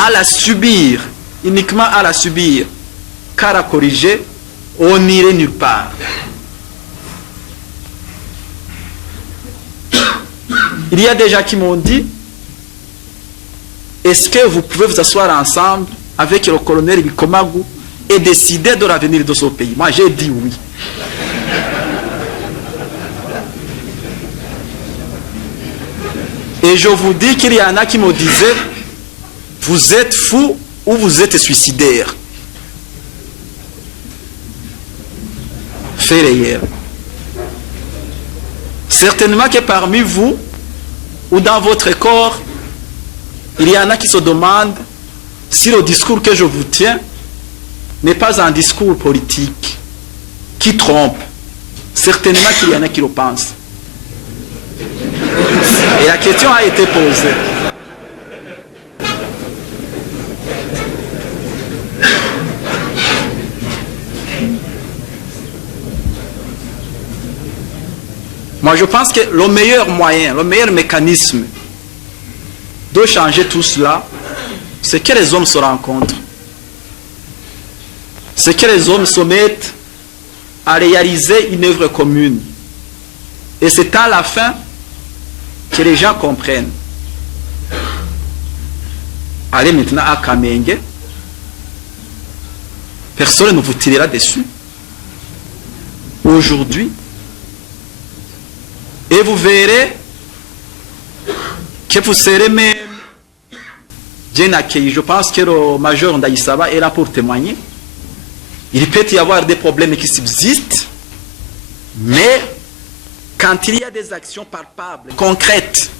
à la subir, uniquement à la subir, car à corriger, on n'irait nulle part. Il y a des gens qui m'ont dit, est-ce que vous pouvez vous asseoir ensemble avec le colonel Bikomagu et décider de l'avenir de ce pays? Moi, j'ai dit oui. Et je vous dis qu'il y en a qui me disaient, vous êtes fou ou vous êtes suicidaire. Fait réel. Certainement que parmi vous, ou dans votre corps, il y en a qui se demandent si le discours que je vous tiens n'est pas un discours politique qui trompe. Certainement qu'il y en a qui le pensent. Et la question a été posée. Moi, je pense que le meilleur moyen, le meilleur mécanisme de changer tout cela, c'est que les hommes se rencontrent. C'est que les hommes se mettent à réaliser une œuvre commune. Et c'est à la fin que les gens comprennent. Allez maintenant à Kamenge. Personne ne vous tirera dessus. Aujourd'hui. Et vous verrez que vous serez même bien accueillis. Je pense que le major Ndaïsaba est là pour témoigner. Il peut y avoir des problèmes qui subsistent, mais quand il y a des actions palpables, concrètes,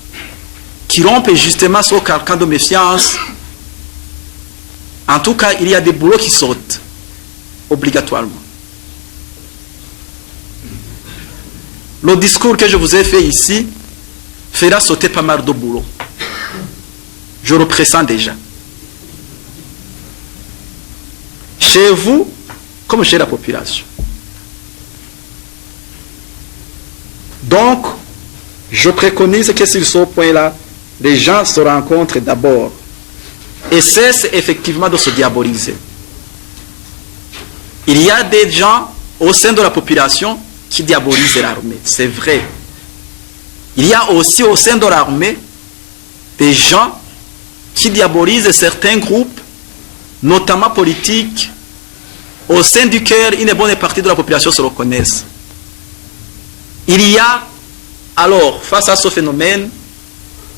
qui rompent justement ce carcan de méfiance, en tout cas, il y a des boulots qui sautent, obligatoirement. Le discours que je vous ai fait ici fera sauter pas mal de boulots. Je le pressens déjà. Chez vous, comme chez la population. Donc, je préconise que sur ce point-là, les gens se rencontrent d'abord et cessent effectivement de se diaboliser. Il y a des gens au sein de la population qui diabolisent l'armée, c'est vrai. Il y a aussi au sein de l'armée des gens qui diabolisent certains groupes, notamment politiques, au sein duquel une bonne partie de la population se reconnaissent. Il y a alors, face à ce phénomène,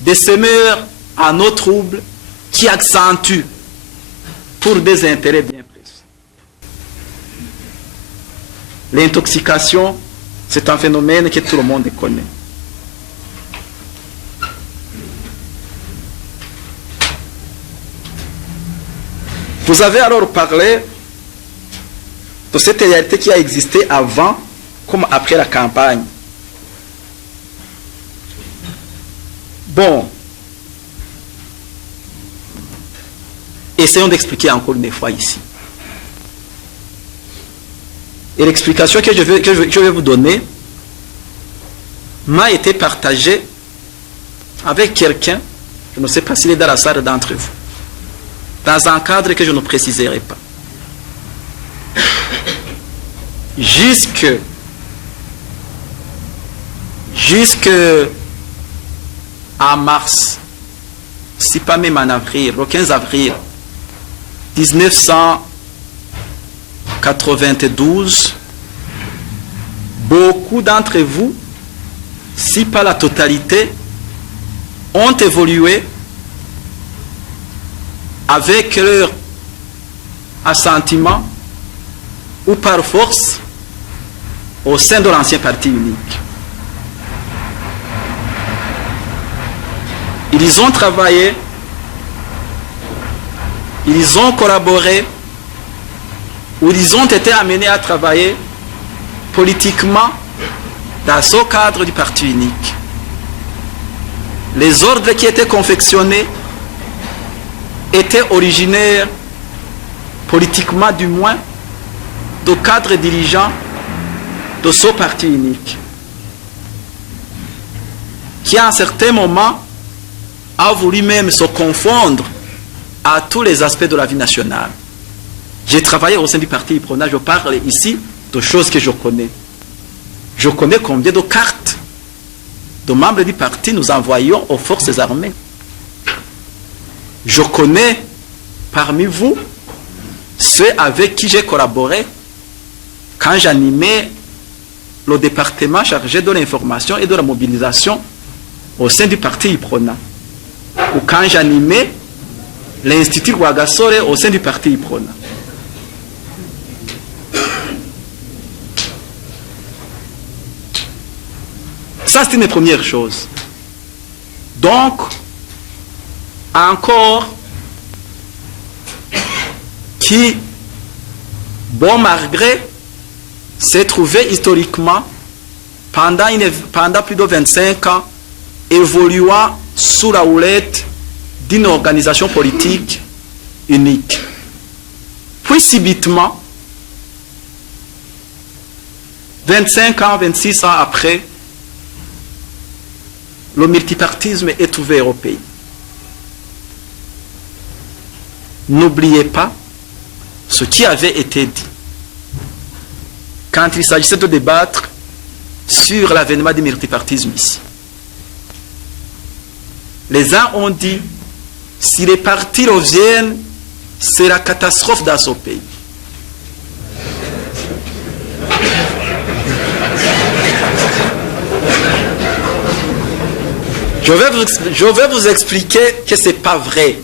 des semeurs à nos troubles qui accentuent pour des intérêts bien précis. L'intoxication, c'est un phénomène que tout le monde connaît. Vous avez alors parlé de cette réalité qui a existé avant comme après la campagne. Bon, essayons d'expliquer encore une fois ici. Et l'explication que je vais vous donner m'a été partagée avec quelqu'un, je ne sais pas s'il est dans la salle d'entre vous, dans un cadre que je ne préciserai pas. Jusque en mars, si pas même en avril, le 15 avril 1992, beaucoup d'entre vous, si pas la totalité, ont évolué avec leur assentiment ou par force au sein de l'ancien parti unique. Ils ont travaillé, ils ont collaboré, ou ils ont été amenés à travailler politiquement dans ce cadre du parti unique. Les ordres qui étaient confectionnés étaient originaires, politiquement du moins, de cadres dirigeants de ce parti unique, qui à un certain moment a voulu même se confondre à tous les aspects de la vie nationale. J'ai travaillé au sein du parti IPRONA, je parle ici de choses que je connais. Je connais combien de cartes de membres du parti nous envoyons aux forces armées. Je connais parmi vous ceux avec qui j'ai collaboré quand j'animais le département chargé de l'information et de la mobilisation au sein du parti IPRONA, ou quand j'animais l'Institut Rwagasore au sein du parti IPRONA. Ça, c'est une première chose. Donc, encore, qui, bon malgré, s'est trouvé historiquement, pendant plus de 25 ans, évoluant sous la houlette d'une organisation politique unique. Puis subitement, 25 ans, 26 ans après, le multipartisme est ouvert au pays. N'oubliez pas ce qui avait été dit quand il s'agissait de débattre sur l'avènement du multipartisme ici. Les uns ont dit, si les partis reviennent, c'est la catastrophe dans ce pays. Je vais vous expliquer que ce n'est pas vrai.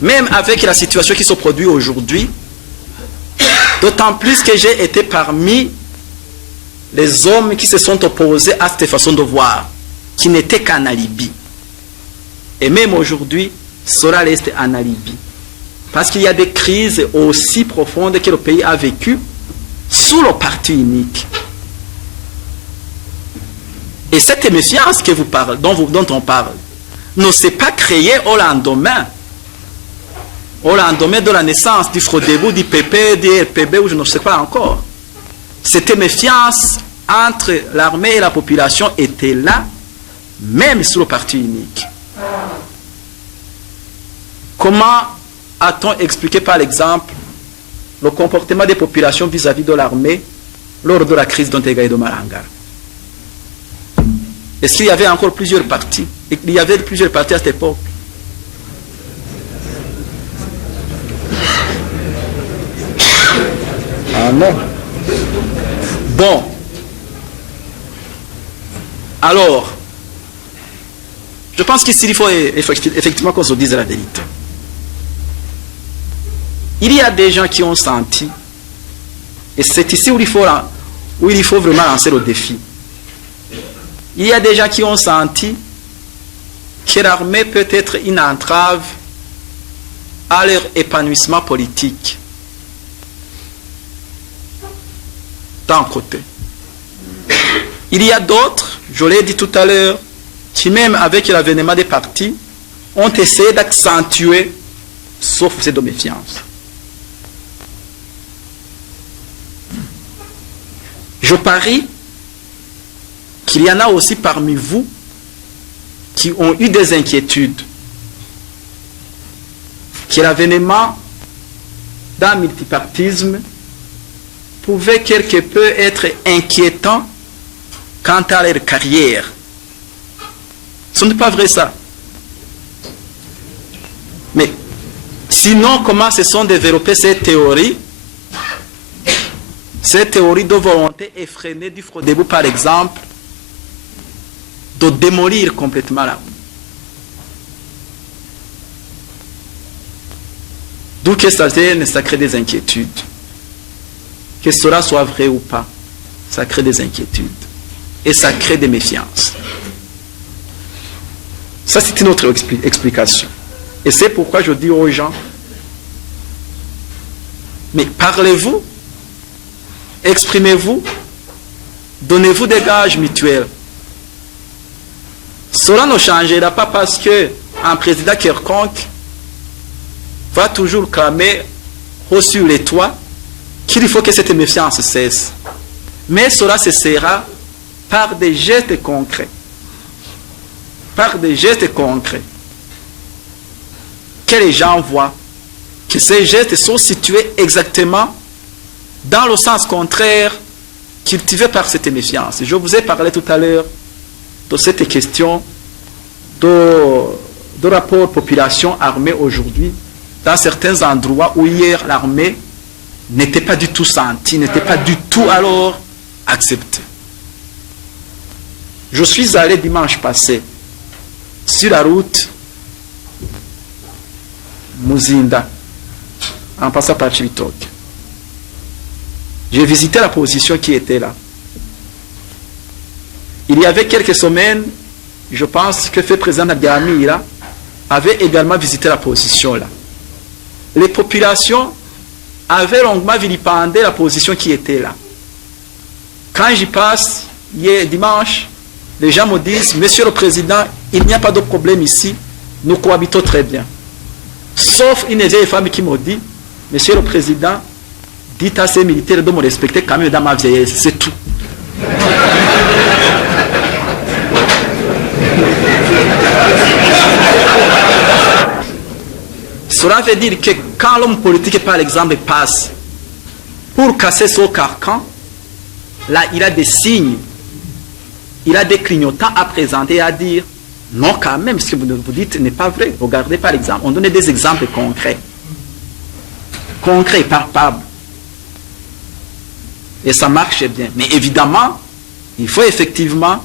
Même avec la situation qui se produit aujourd'hui, d'autant plus que j'ai été parmi les hommes qui se sont opposés à cette façon de voir, qui n'était qu'un alibi. Et même aujourd'hui, cela reste un alibi. Parce qu'il y a des crises aussi profondes que le pays a vécues sous le parti unique. Et cette méfiance que vous parlez, dont on parle, ne s'est pas créée au lendemain de la naissance du FRODEBU, du PP, du RPB, ou je ne sais pas encore. Cette méfiance entre l'armée et la population était là, même sous le parti unique. Comment a-t-on expliqué, par exemple, le comportement des populations vis-à-vis de l'armée lors de la crise d'Ontegaï de Marangara? Est-ce qu'il y avait encore plusieurs partis? Il y avait plusieurs partis à cette époque. Ah non. Bon. Alors, je pense qu'ici, il faut effectivement qu'on se dise la vérité. Il y a des gens qui ont senti, et c'est ici où il faut vraiment lancer le défi. Il y a des gens qui ont senti que l'armée peut être une entrave à leur épanouissement politique. D'un côté. Il y a d'autres, je l'ai dit tout à l'heure, qui même avec l'avènement des partis, ont essayé d'accentuer sauf c'est de méfiance. Je parie qu'il y en a aussi parmi vous qui ont eu des inquiétudes, que l'avènement d'un multipartisme pouvait quelque peu être inquiétant quant à leur carrière. Ce n'est pas vrai ça. Mais sinon, comment se sont développées ces théories de volonté effrénée du FRODEBU, par exemple, de démolir complètement l'armée. D'où que ça vienne, ça crée des inquiétudes. Que cela soit vrai ou pas, ça crée des inquiétudes. Et ça crée des méfiances. Ça, c'est une autre explication. Et c'est pourquoi je dis aux gens, mais parlez-vous, exprimez-vous, donnez-vous des gages mutuels. Cela ne changera pas parce qu'un président quelconque va toujours clamer haut sur les toits qu'il faut que cette méfiance cesse. Mais cela cessera par des gestes concrets. Par des gestes concrets. que les gens voient que ces gestes sont situés exactement dans le sens contraire cultivé par cette méfiance. Je vous ai parlé tout à l'heure de cette question de rapport population-armée aujourd'hui, dans certains endroits où hier l'armée n'était pas du tout sentie, n'était pas du tout alors acceptée. Je suis allé dimanche passé sur la route Muzinda, en passant par Chibitoke. J'ai visité la position qui était là. Il y avait quelques semaines, je pense que le président Nabiamira avait également visité la position là. Les populations avaient longuement vilipendé la position qui était là. Quand j'y passe, hier dimanche, les gens me disent, Monsieur le Président, il n'y a pas de problème ici, nous cohabitons très bien. Sauf une vieille femme qui me dit, Monsieur le Président, dites à ces militaires de me respecter quand même dans ma vieillesse, c'est tout. Cela veut dire que quand l'homme politique, par exemple, passe pour casser son carcan, là, il a des signes, il a des clignotants à présenter et à dire non, quand même, ce que vous dites n'est pas vrai. Regardez, par exemple, on donne des exemples concrets, palpables. Et ça marche bien. Mais évidemment, il faut effectivement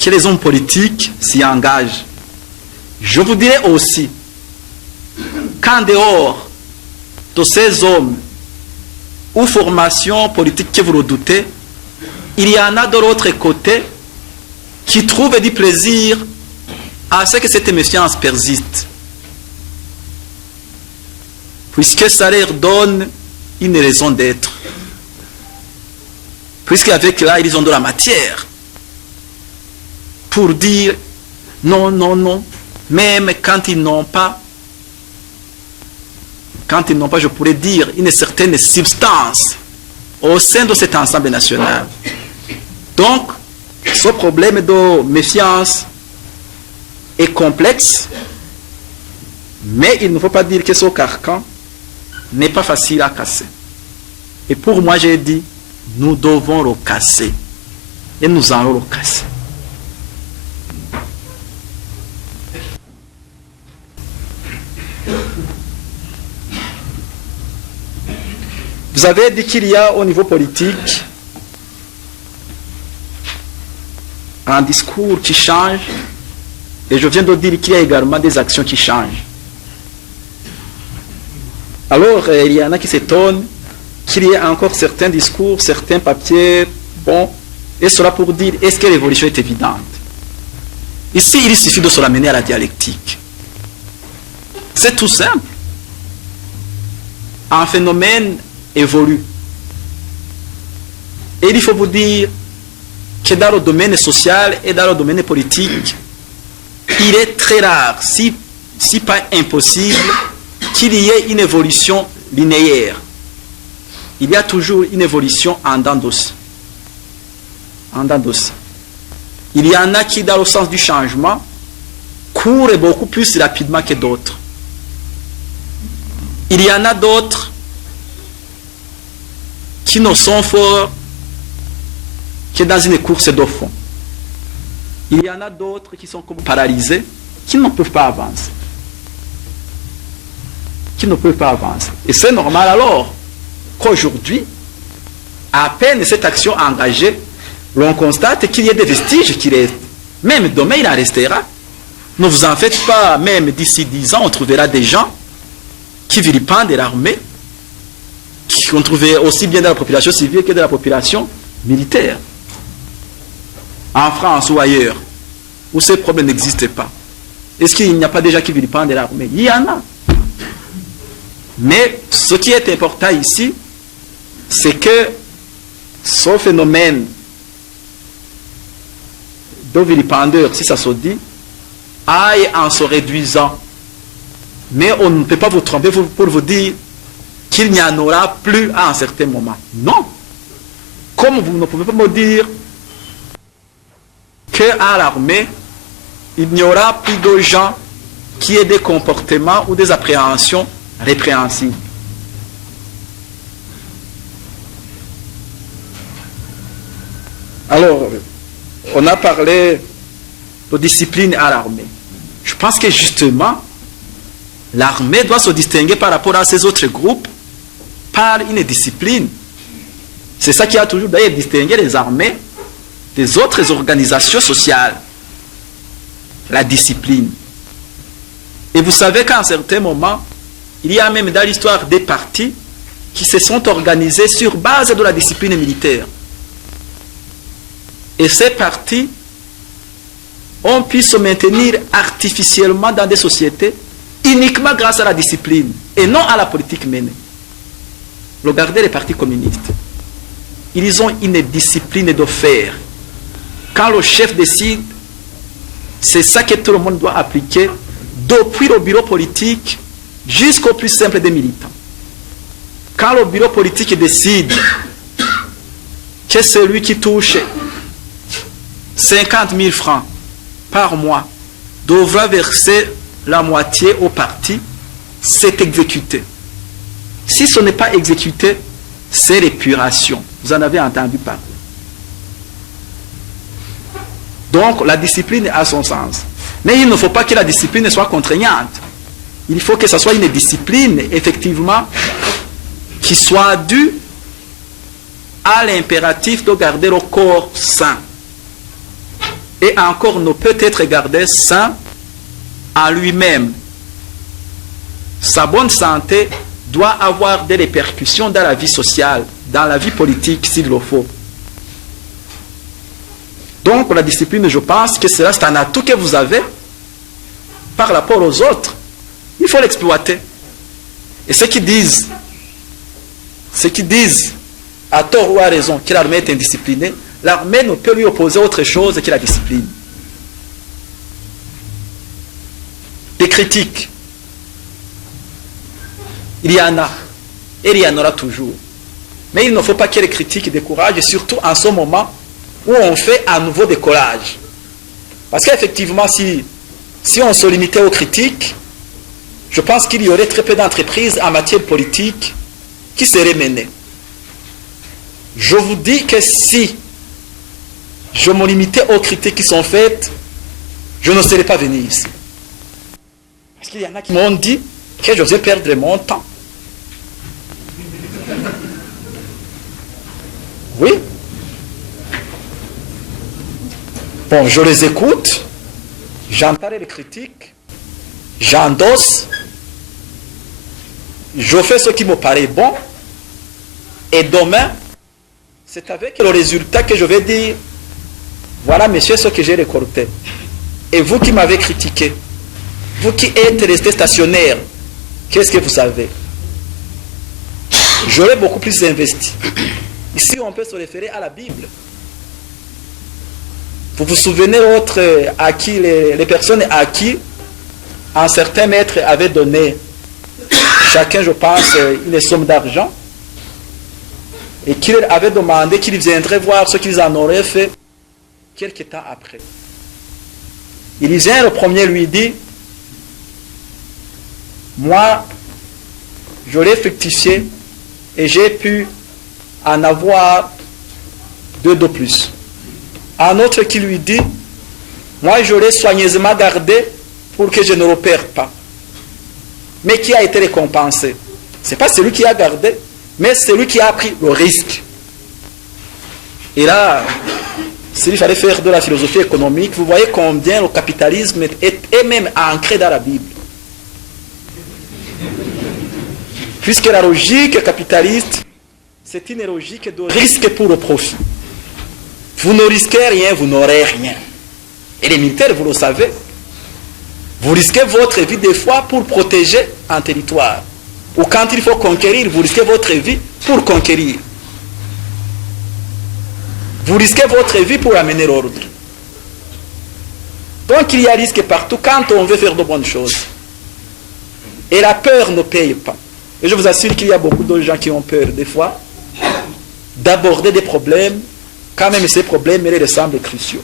que les hommes politiques s'y engagent. Je vous dirais aussi qu'en dehors de ces hommes ou formations politiques que vous redoutez, il y en a de l'autre côté qui trouvent du plaisir à ce que cette méfiance persiste, puisque ça leur donne une raison d'être, puisqu'avec là ils ont de la matière pour dire non, non, non, même quand ils n'ont pas, je pourrais dire, une certaine substance au sein de cet ensemble national. Donc, ce problème de méfiance est complexe, mais il ne faut pas dire que ce carcan n'est pas facile à casser. Et pour moi, j'ai dit, nous devons le casser. Et nous allons le casser. Vous avez dit qu'il y a au niveau politique un discours qui change, et je viens de dire qu'il y a également des actions qui changent. Alors, il y en a qui s'étonnent qu'il y ait encore certains discours, certains papiers, bon, et cela pour dire, est-ce que l'évolution est évidente? Ici, il suffit de se l'amener à la dialectique. C'est tout simple. Un phénomène évolue. Et il faut vous dire que dans le domaine social et dans le domaine politique, il est très rare, si pas impossible, qu'il y ait une évolution linéaire. Il y a toujours une évolution en dents d'os. Il y en a qui, dans le sens du changement, courent beaucoup plus rapidement que d'autres. Il y en a d'autres qui ne sont forts que dans une course de fond. Il y en a d'autres qui sont comme paralysés, qui ne peuvent pas avancer. Et c'est normal alors qu'aujourd'hui, à peine cette action engagée, l'on constate qu'il y a des vestiges qui restent. Même demain, il en restera. Ne vous en faites pas, même d'ici 10 ans, on trouvera des gens qui vilipendent l'armée, qu'on trouvait aussi bien dans la population civile que dans la population militaire. En France ou ailleurs, où ces problèmes n'existent pas. Est-ce qu'il n'y a pas déjà qui vilipendent l'armée? Il y en a. Mais ce qui est important ici, c'est que ce phénomène de vilipendeur, si ça se dit, aille en se réduisant. Mais on ne peut pas vous tromper pour vous dire qu'il n'y en aura plus à un certain moment. Non. Comme vous ne pouvez pas me dire qu'à l'armée, il n'y aura plus de gens qui ait des comportements ou des appréhensions répréhensibles. Alors, on a parlé de discipline à l'armée. Je pense que justement, l'armée doit se distinguer par rapport à ces autres groupes par une discipline. C'est ça qui a toujours d'ailleurs distingué les armées des autres organisations sociales. La discipline. Et vous savez qu'à un certain moment, il y a même dans l'histoire des partis qui se sont organisés sur base de la discipline militaire. Et ces partis ont pu se maintenir artificiellement dans des sociétés uniquement grâce à la discipline et non à la politique menée. Regardez les partis communistes. Ils ont une discipline de fer. Quand le chef décide, c'est ça que tout le monde doit appliquer, depuis le bureau politique jusqu'au plus simple des militants. Quand le bureau politique décide que celui qui touche 50 000 francs par mois devra verser la moitié au parti, c'est exécuté. Si ce n'est pas exécuté, c'est l'épuration. Vous en avez entendu parler. Donc, la discipline a son sens. Mais il ne faut pas que la discipline soit contraignante. Il faut que ce soit une discipline, effectivement, qui soit due à l'impératif de garder le corps sain. Et encore ne peut être gardé sain en lui-même. Sa bonne santé doit avoir des répercussions dans la vie sociale, dans la vie politique s'il le faut. Donc la discipline, je pense que c'est un atout que vous avez par rapport aux autres. Il faut l'exploiter. Et ceux qui disent à tort ou à raison que l'armée est indisciplinée, l'armée ne peut lui opposer autre chose que la discipline. Des critiques, il y en a, et il y en aura toujours. Mais il ne faut pas que les critiques découragent, surtout en ce moment où on fait un nouveau décollage. Parce qu'effectivement, si on se limitait aux critiques, je pense qu'il y aurait très peu d'entreprises en matière politique qui seraient menées. Je vous dis que si je me limitais aux critiques qui sont faites, je ne serais pas venu ici. Parce qu'il y en a qui m'ont dit que je vais perdre mon temps. Oui. Bon, je les écoute, j'entends les critiques, j'endosse, je fais ce qui me paraît bon, et demain, c'est avec le résultat que je vais dire, voilà, monsieur, ce que j'ai récolté. Et vous qui m'avez critiqué, vous qui êtes resté stationnaire, qu'est-ce que vous savez? J'aurais beaucoup plus investi. Ici, on peut se référer à la Bible. Vous vous souvenez à qui les personnes à qui un certain maître avait donné, chacun, je pense, une somme d'argent, et qu'il avait demandé qu'ils viendraient voir ce qu'ils en auraient fait quelques temps après. Il vient, le premier lui dit, moi, je l'ai fructifié et j'ai pu en avoir 2 de plus. Un autre qui lui dit, moi je l'ai soigneusement gardé pour que je ne le perde pas. Mais qui a été récompensé? Ce n'est pas celui qui a gardé, mais celui qui a pris le risque. Et là, s'il fallait faire de la philosophie économique, vous voyez combien le capitalisme est même ancré dans la Bible. Puisque la logique capitaliste, c'est une logique de risque pour le profit. Vous ne risquez rien, vous n'aurez rien. Et les militaires, vous le savez, vous risquez votre vie des fois pour protéger un territoire. Ou quand il faut conquérir, vous risquez votre vie pour conquérir. Vous risquez votre vie pour amener l'ordre. Donc il y a risque partout quand on veut faire de bonnes choses. Et la peur ne paye pas. Et je vous assure qu'il y a beaucoup de gens qui ont peur des fois d'aborder des problèmes quand même ces problèmes les semblent cruciaux.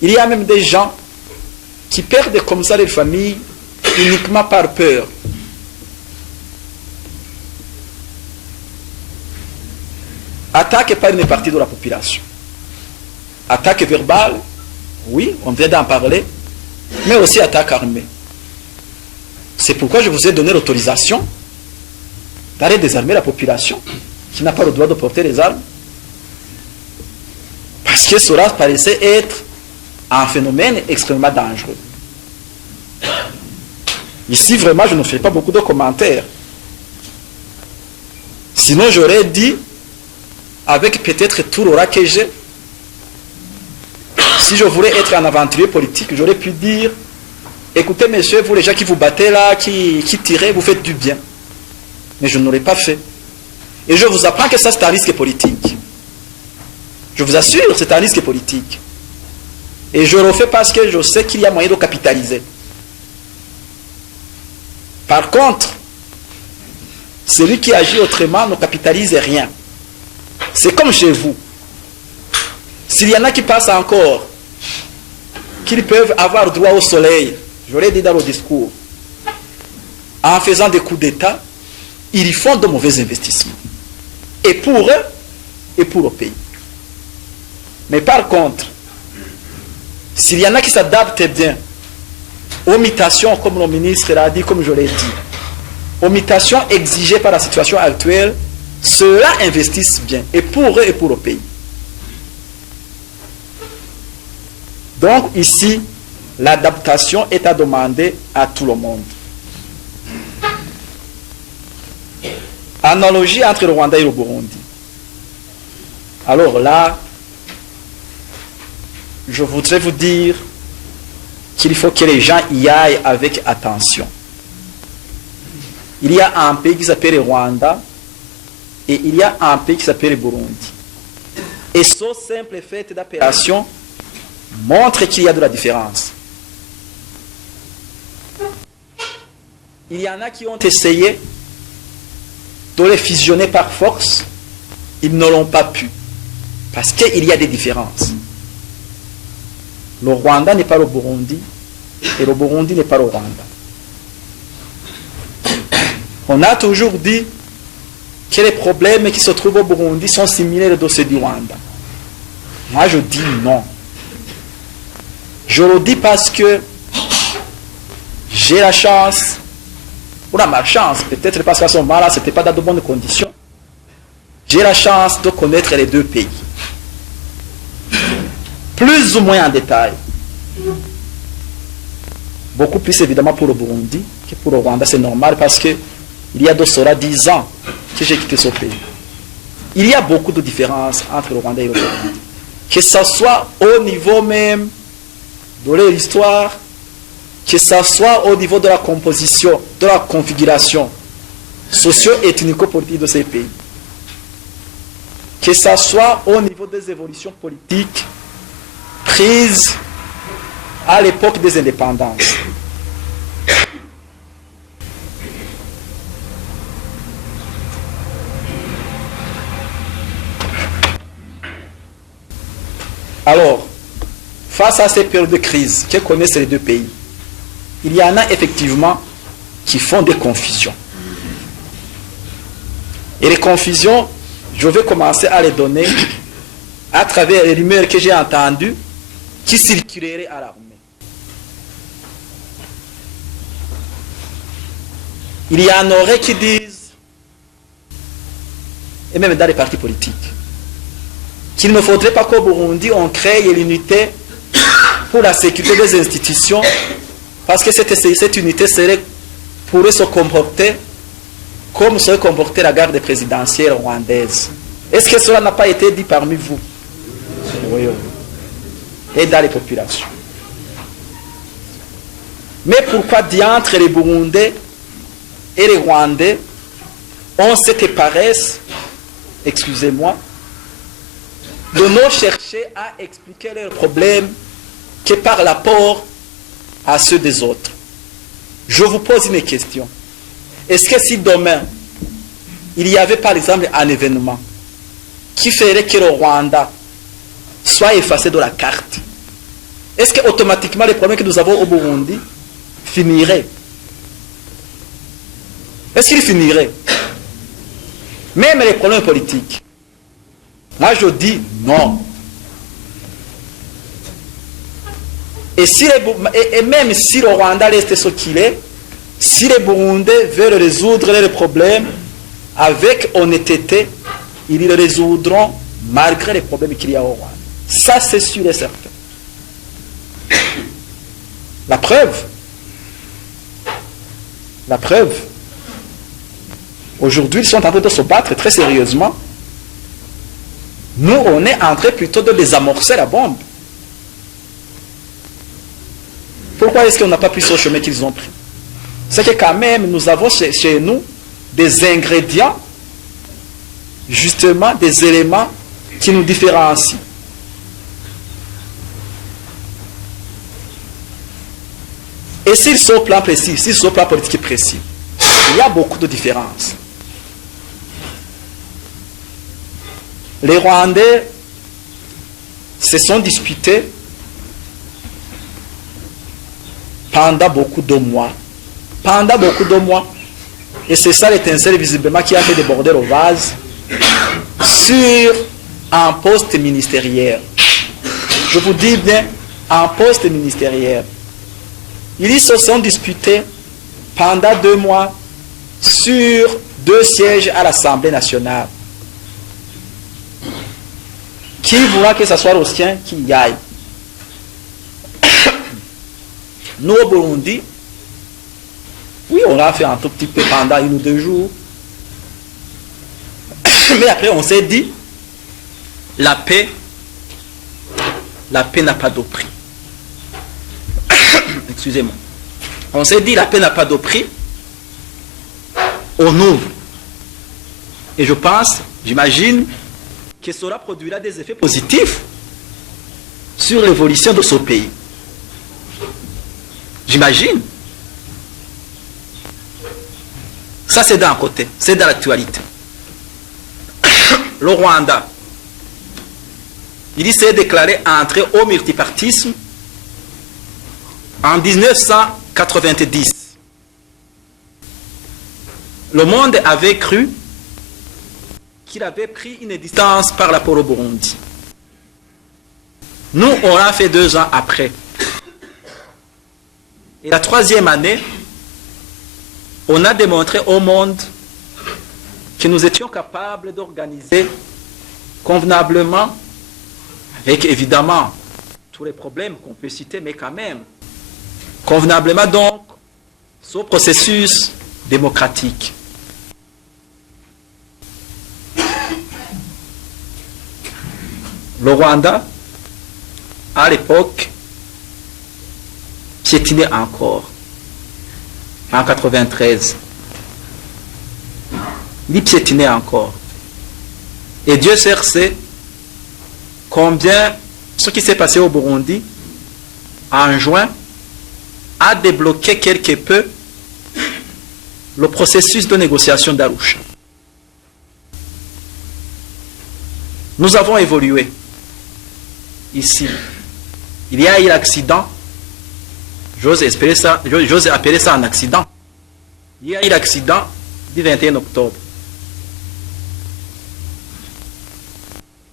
Il y a même des gens qui perdent comme ça leur famille uniquement par peur. Attaque par une partie de la population. Attaque verbale, oui, on vient d'en parler, mais aussi attaque armée. C'est pourquoi je vous ai donné l'autorisation d'aller désarmer la population qui n'a pas le droit de porter les armes. Parce que cela paraissait être un phénomène extrêmement dangereux. Ici, vraiment, je ne fais pas beaucoup de commentaires. Sinon, j'aurais dit, avec peut-être tout l'aura que j'ai, si je voulais être un aventurier politique, j'aurais pu dire, écoutez, messieurs, vous les gens qui vous battez là, qui tirez, vous faites du bien. Mais je ne l'aurais pas fait. Et je vous apprends que ça, c'est un risque politique. Je vous assure, c'est un risque politique. Et je le fais parce que je sais qu'il y a moyen de capitaliser. Par contre, celui qui agit autrement ne capitalise rien. C'est comme chez vous. S'il y en a qui passent encore, qu'ils peuvent avoir droit au soleil, je l'ai dit dans le discours, en faisant des coups d'État, ils font de mauvais investissements. Et pour eux, et pour le pays. Mais par contre, s'il y en a qui s'adaptent bien aux mutations, comme le ministre l'a dit, comme je l'ai dit, aux mutations exigées par la situation actuelle, ceux-là investissent bien, et pour eux et pour le pays. Donc ici, l'adaptation est à demander à tout le monde. Analogie entre le Rwanda et le Burundi. Alors là, je voudrais vous dire qu'il faut que les gens y aillent avec attention. Il y a un pays qui s'appelle le Rwanda et il y a un pays qui s'appelle le Burundi. Et ce simple fait d'appellation montre qu'il y a de la différence. Il y en a qui ont essayé de les fusionner par force, ils ne l'ont pas pu. Parce qu'il y a des différences. Le Rwanda n'est pas le Burundi, et le Burundi n'est pas le Rwanda. On a toujours dit que les problèmes qui se trouvent au Burundi sont similaires à ceux du Rwanda. Moi, je dis non. Je le dis parce que j'ai la chance, ou la malchance, peut-être parce qu'à ce moment-là, ce n'était pas dans de bonnes conditions, j'ai la chance de connaître les deux pays. Plus ou moins en détail. Beaucoup plus évidemment pour le Burundi que pour le Rwanda, c'est normal parce que il y a de cela 10 ans que j'ai quitté ce pays. Il y a beaucoup de différences entre le Rwanda et le Burundi. Que ce soit au niveau même de leur histoire, que ce soit au niveau de la composition, de la configuration socio-ethnico-politique de ces pays, que ce soit au niveau des évolutions politiques prises à l'époque des indépendances. Alors, face à ces périodes de crise que connaissent les deux pays, il y en a effectivement qui font des confusions. Et les confusions, je vais commencer à les donner à travers les rumeurs que j'ai entendues qui circuleraient à l'armée. Il y en aurait qui disent, et même dans les partis politiques, qu'il ne faudrait pas qu'au Burundi on crée l'unité pour la sécurité des institutions, parce que cette unité pourrait se comporter comme se comportait la garde présidentielle rwandaise. Est-ce que cela n'a pas été dit parmi vous? Oui. Et dans les populations. Mais pourquoi diantre les Burundais et les Rwandais ont cette paresse, excusez-moi, de nous chercher à expliquer leurs problèmes que par rapport à ceux des autres? Je vous pose une question. Est-ce que si demain, il y avait par exemple un événement qui ferait que le Rwanda soit effacé de la carte, est-ce que automatiquement les problèmes que nous avons au Burundi finiraient? Est-ce qu'il finirait? Même les problèmes politiques. Moi, je dis non. Et même si le Rwanda reste ce qu'il est, si les Burundais veulent résoudre les problèmes avec honnêteté, ils les résoudront malgré les problèmes qu'il y a au Rwanda. Ça, c'est sûr et certain. La preuve, aujourd'hui, ils sont en train de se battre très sérieusement. Nous, on est en train plutôt de désamorcer la bombe. Pourquoi est-ce qu'on n'a pas pris ce chemin qu'ils ont pris? C'est que quand même, nous avons chez nous des ingrédients, justement des éléments qui nous différencient. Et s'ils sont au plan précis, s'ils sont au plan politique précis, il y a beaucoup de différences. Les Rwandais se sont disputés pendant beaucoup de mois. Et c'est ça l'étincelle visiblement qui a fait déborder le vase sur un poste ministériel. Je vous dis bien, un poste ministériel. Ils se sont disputés pendant 2 mois sur 2 sièges à l'Assemblée nationale. Qui voudra que ce soit le sien qui y aille? Nous au Burundi, oui, on l'a fait un tout petit peu pendant 1 ou 2 jours. Mais après, on s'est dit, la paix n'a pas de prix. Excusez-moi. On s'est dit, la paix n'a pas de prix. On ouvre. Et je pense, j'imagine, que cela produira des effets positifs sur l'évolution de ce pays. J'imagine. Ça, c'est d'un côté, c'est dans l'actualité. Le Rwanda, il s'est déclaré entrer au multipartisme en 1990. Le monde avait cru qu'il avait pris une distance par rapport au Burundi. Nous, on l'a fait 2 ans après. Et la 3e année, on a démontré au monde que nous étions capables d'organiser convenablement, avec évidemment tous les problèmes qu'on peut citer, mais quand même, convenablement donc, ce processus démocratique. Le Rwanda, à l'époque, piétinait encore. En 1993. Il piétinait encore. Et Dieu seul sait combien ce qui s'est passé au Burundi en juin a débloqué quelque peu le processus de négociation d'Arusha. Nous avons évolué ici. Il y a eu l'accident. J'ose appeler ça un accident. Il y a eu l'accident du 21 octobre.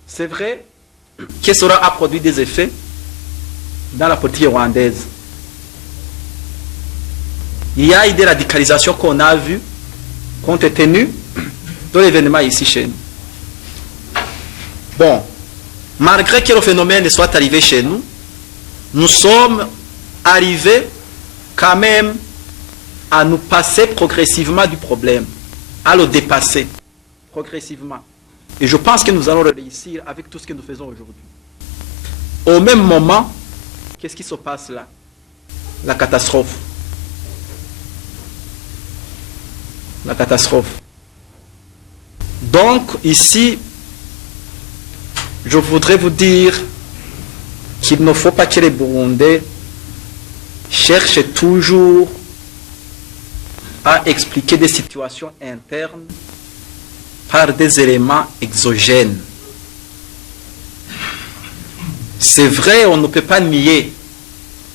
C'est vrai que cela a produit des effets dans la politique rwandaise. Il y a eu des radicalisations qu'on a vues, compte tenu de l'événement ici chez nous. Bon, malgré que le phénomène soit arrivé chez nous, nous sommes arrivés quand même à nous passer progressivement du problème, à le dépasser progressivement. Et je pense que nous allons le réussir avec tout ce que nous faisons aujourd'hui. Au même moment, qu'est-ce qui se passe là? La catastrophe. La catastrophe. Donc, ici, je voudrais vous dire qu'il ne faut pas que les Burundais cherchent toujours à expliquer des situations internes par des éléments exogènes. C'est vrai, on ne peut pas nier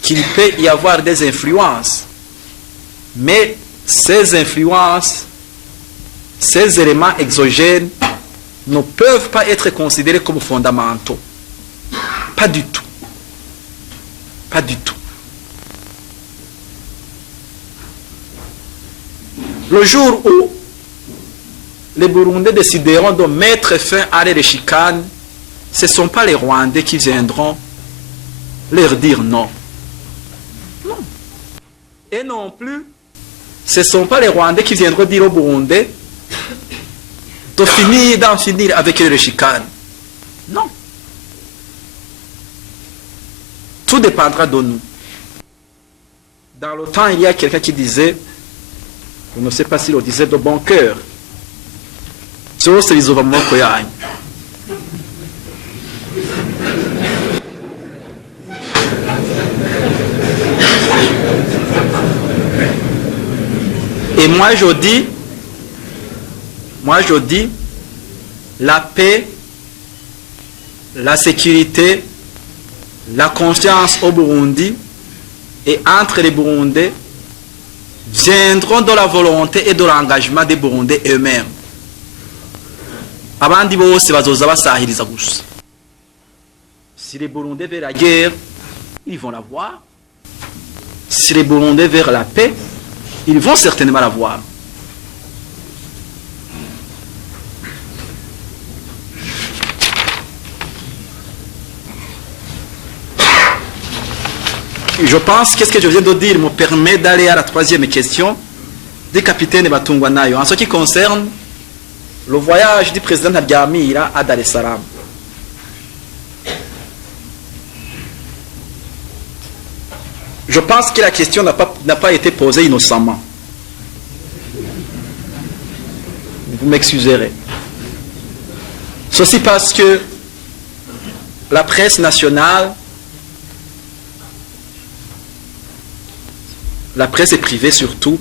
qu'il peut y avoir des influences, mais ces influences ces éléments exogènes ne peuvent pas être considérés comme fondamentaux. Pas du tout. Pas du tout. Le jour où les Burundais décideront de mettre fin à les chicanes, ce ne sont pas les Rwandais qui viendront leur dire non. Non. Et non plus, ce ne sont pas les Rwandais qui viendront dire aux Burundais d'en finir avec les chicanes. Non. Tout dépendra de nous. Dans le temps, il y a quelqu'un qui disait, je ne sais pas s'il le disait de bon cœur, et moi je dis, la paix, la sécurité, la confiance au Burundi et entre les Burundais viendront de la volonté et de l'engagement des Burundais eux-mêmes. Abandi bose bazoza basahiriza gusa. Si les Burundais veulent la guerre, ils vont la voir. Si les Burundais veulent la paix, ils vont certainement la voir. Je pense que ce que je viens de dire me permet d'aller à la troisième question du capitaine Batungwanayo. En ce qui concerne le voyage du président Ntaryamira à Dar es Salaam. Je pense que la question n'a pas été posée innocemment. Vous m'excuserez. Ceci parce que la presse nationale, la presse privée surtout,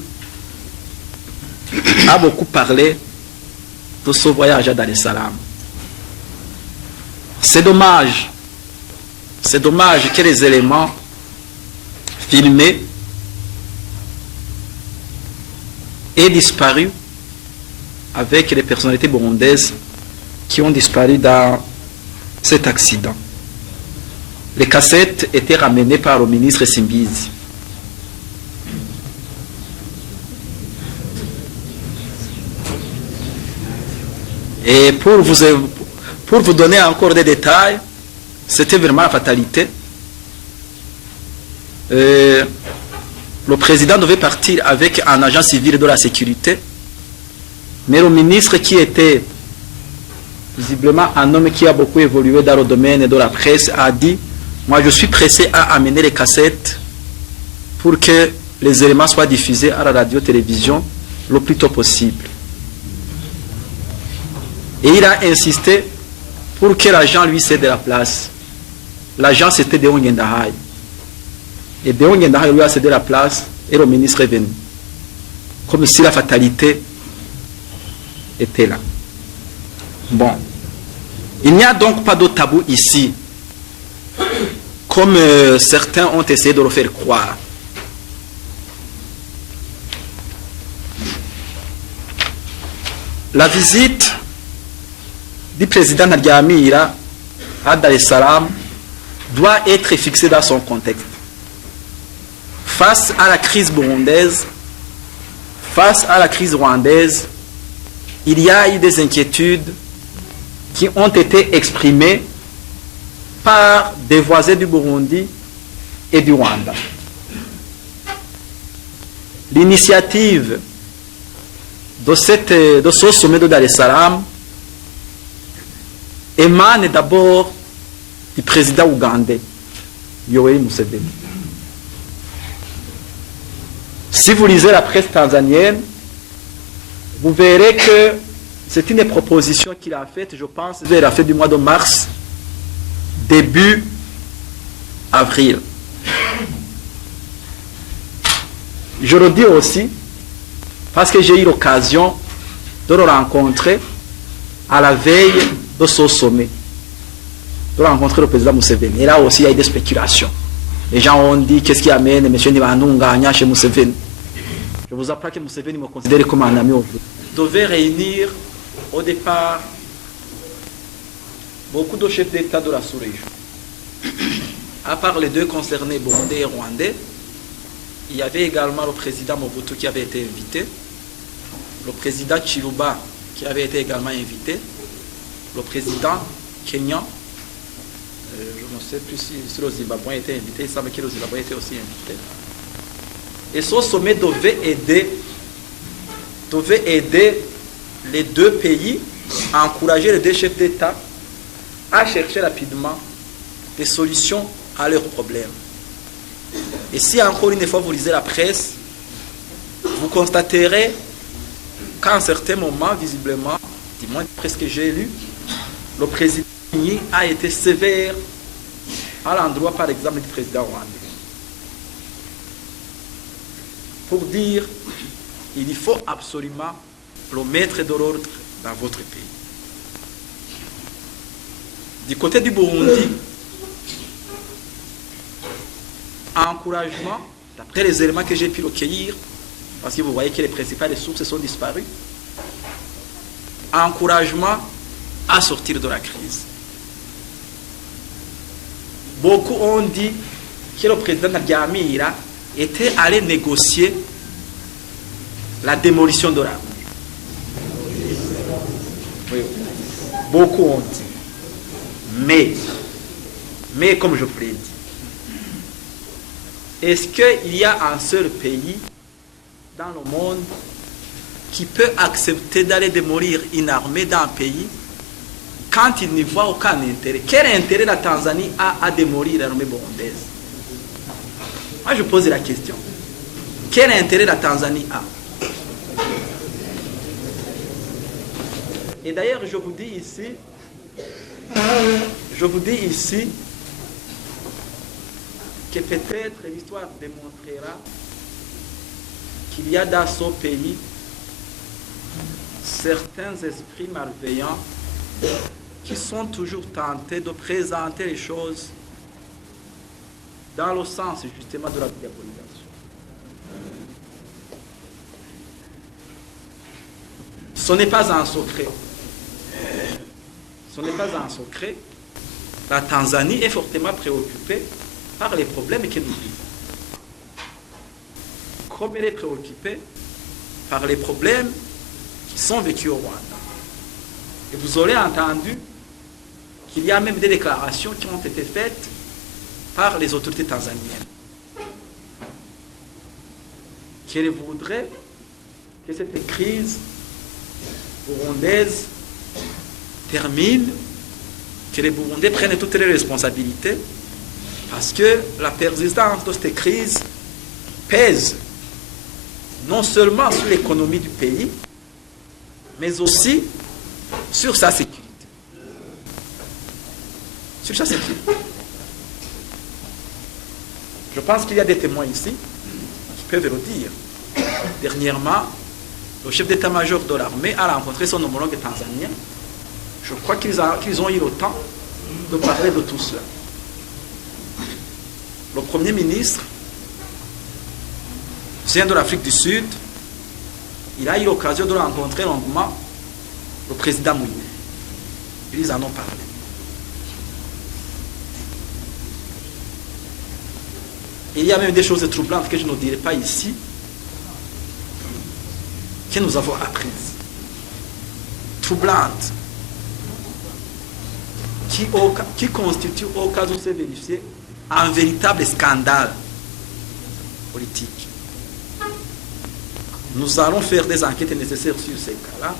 a beaucoup parlé de ce voyage à Dar es Salaam. C'est dommage que les éléments filmés aient disparu avec les personnalités burundaises qui ont disparu dans cet accident. Les cassettes étaient ramenées par le ministre Simbizi. Et pour vous donner encore des détails, c'était vraiment la fatalité. Le président devait partir avec un agent civil de la sécurité, mais le ministre, qui était visiblement un homme qui a beaucoup évolué dans le domaine de la presse, a dit: moi je suis pressé à amener les cassettes pour que les éléments soient diffusés à la radio-télévision le plus tôt possible. Et il a insisté pour que l'agent lui cède la place. L'agent, c'était Deo Ngendahaye. Et Deo Ngendahaye lui a cédé la place et le ministre est venu. Comme si la fatalité était là. Bon. Il n'y a donc pas de tabou ici, comme certains ont essayé de le faire croire. La visite du président Ntaryamira à Dar es Salaam doit être fixée dans son contexte. Face à la crise burundaise, face à la crise rwandaise, il y a eu des inquiétudes qui ont été exprimées par des voisins du Burundi et du Rwanda. L'initiative de ce sommet de Dar es Salaam émane d'abord du président ougandais, Yoweri Museveni. Si vous lisez la presse tanzanienne, vous verrez que c'est une proposition qu'il a faite, je pense, vers la fin du mois de mars, début avril. Je le dis aussi parce que j'ai eu l'occasion de le rencontrer à la veille de ce sommet, de rencontrer le président Museveni. Et là aussi, il y a eu des spéculations. Les gens ont dit: qu'est-ce qui amène M. Ntibantunganya chez Museveni? Je vous apprends que Museveni me considère comme un ami aujourd'hui. devait réunir au départ beaucoup de chefs d'État de la sous-région. À part les deux concernés, burundais et rwandais, il y avait également le président Mobutu qui avait été invité, le président Chiluba qui avait été également invité, le président kenyan, je ne sais plus si le Zimbabwe était invité, il semble que le Zimbabwe était aussi invité. Et ce sommet devait aider les deux pays à encourager les deux chefs d'État à chercher rapidement des solutions à leurs problèmes. Et si encore une fois vous lisez la presse, vous constaterez qu'à un certain moment, visiblement, du moins presque j'ai lu, le président a été sévère à l'endroit, par exemple, du président rwandais. Pour dire, il faut absolument le mettre de l'ordre dans votre pays. Du côté du Burundi, encouragement, d'après les éléments que j'ai pu recueillir, parce que vous voyez que les principales sources sont disparues, encouragement à sortir de la crise. Beaucoup ont dit que le président Ntaryamira était allé négocier la démolition de l'armée. Oui. Beaucoup ont dit. Mais comme je vous l'ai dit, est-ce qu'il y a un seul pays dans le monde qui peut accepter d'aller démolir une armée d'un pays quand il n'y voit aucun intérêt? Quel intérêt la Tanzanie a à démolir l'armée burundaise? Moi, je pose la question. Quel intérêt la Tanzanie a? Et d'ailleurs, je vous dis ici que peut-être l'histoire démontrera qu'il y a dans ce pays certains esprits malveillants qui sont toujours tentés de présenter les choses dans le sens justement de la diabolisation. Ce n'est pas un secret. Ce n'est pas un secret. La Tanzanie est fortement préoccupée par les problèmes que nous vivons. Comme elle est préoccupée par les problèmes qui sont vécus au Rwanda. Et vous aurez entendu qu'il y a même des déclarations qui ont été faites par les autorités tanzaniennes. Qu'elles voudraient que cette crise burundaise termine, que les Burundais prennent toutes les responsabilités, parce que la persistance de cette crise pèse non seulement sur l'économie du pays, mais aussi sur sa sécurité. Sur sa sécurité. Je pense qu'il y a des témoins ici qui peuvent le dire. Dernièrement, le chef d'état-major de l'armée a rencontré son homologue tanzanien. Je crois qu'ils ont eu le temps de parler de tout cela. Le Premier ministre vient de l'Afrique du Sud. Il a eu l'occasion de rencontrer longuement le président Moïse. Ils en ont parlé. Il y a même des choses troublantes que je ne dirai pas ici, que nous avons apprises. Troublantes. Qui constituent, au cas où c'est vérifié, un véritable scandale politique. Nous allons faire des enquêtes nécessaires sur ces cas-là.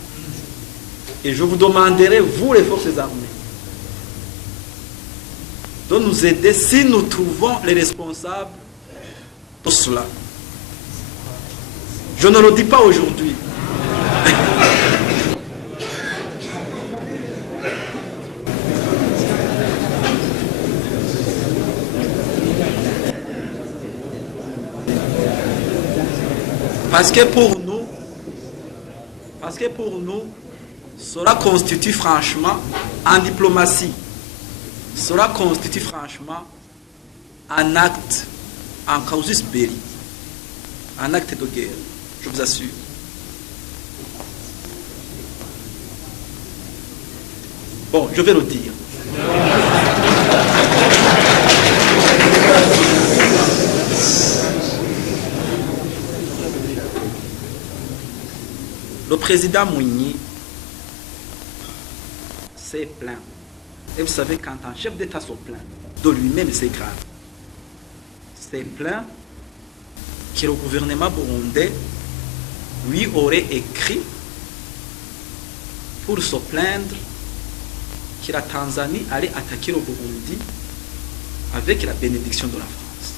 Et je vous demanderai, vous les forces armées, de nous aider si nous trouvons les responsables de cela. Je ne le dis pas aujourd'hui. Parce que pour nous, cela constitue franchement, en diplomatie, cela constitue franchement un acte, un causus belli, un acte de guerre, je vous assure. Bon, je vais le dire. Le président Moïni s'est plaint. Et vous savez, quand un chef d'État se plaint de lui-même, c'est grave. C'est plaint que le gouvernement burundais lui aurait écrit pour se plaindre que la Tanzanie allait attaquer le Burundi avec la bénédiction de la France.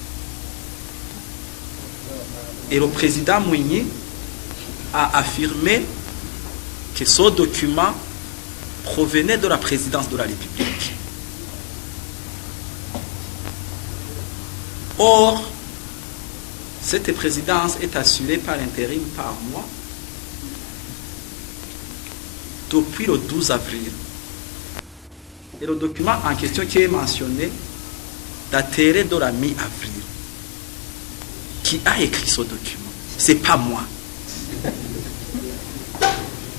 Et le président Moïni a affirmé que ce document provenait de la présidence de la République. Or, cette présidence est assurée par intérim par moi depuis le 12 avril. Et le document en question qui est mentionné daterait de la mi-avril. Qui a écrit ce document? C'est pas moi.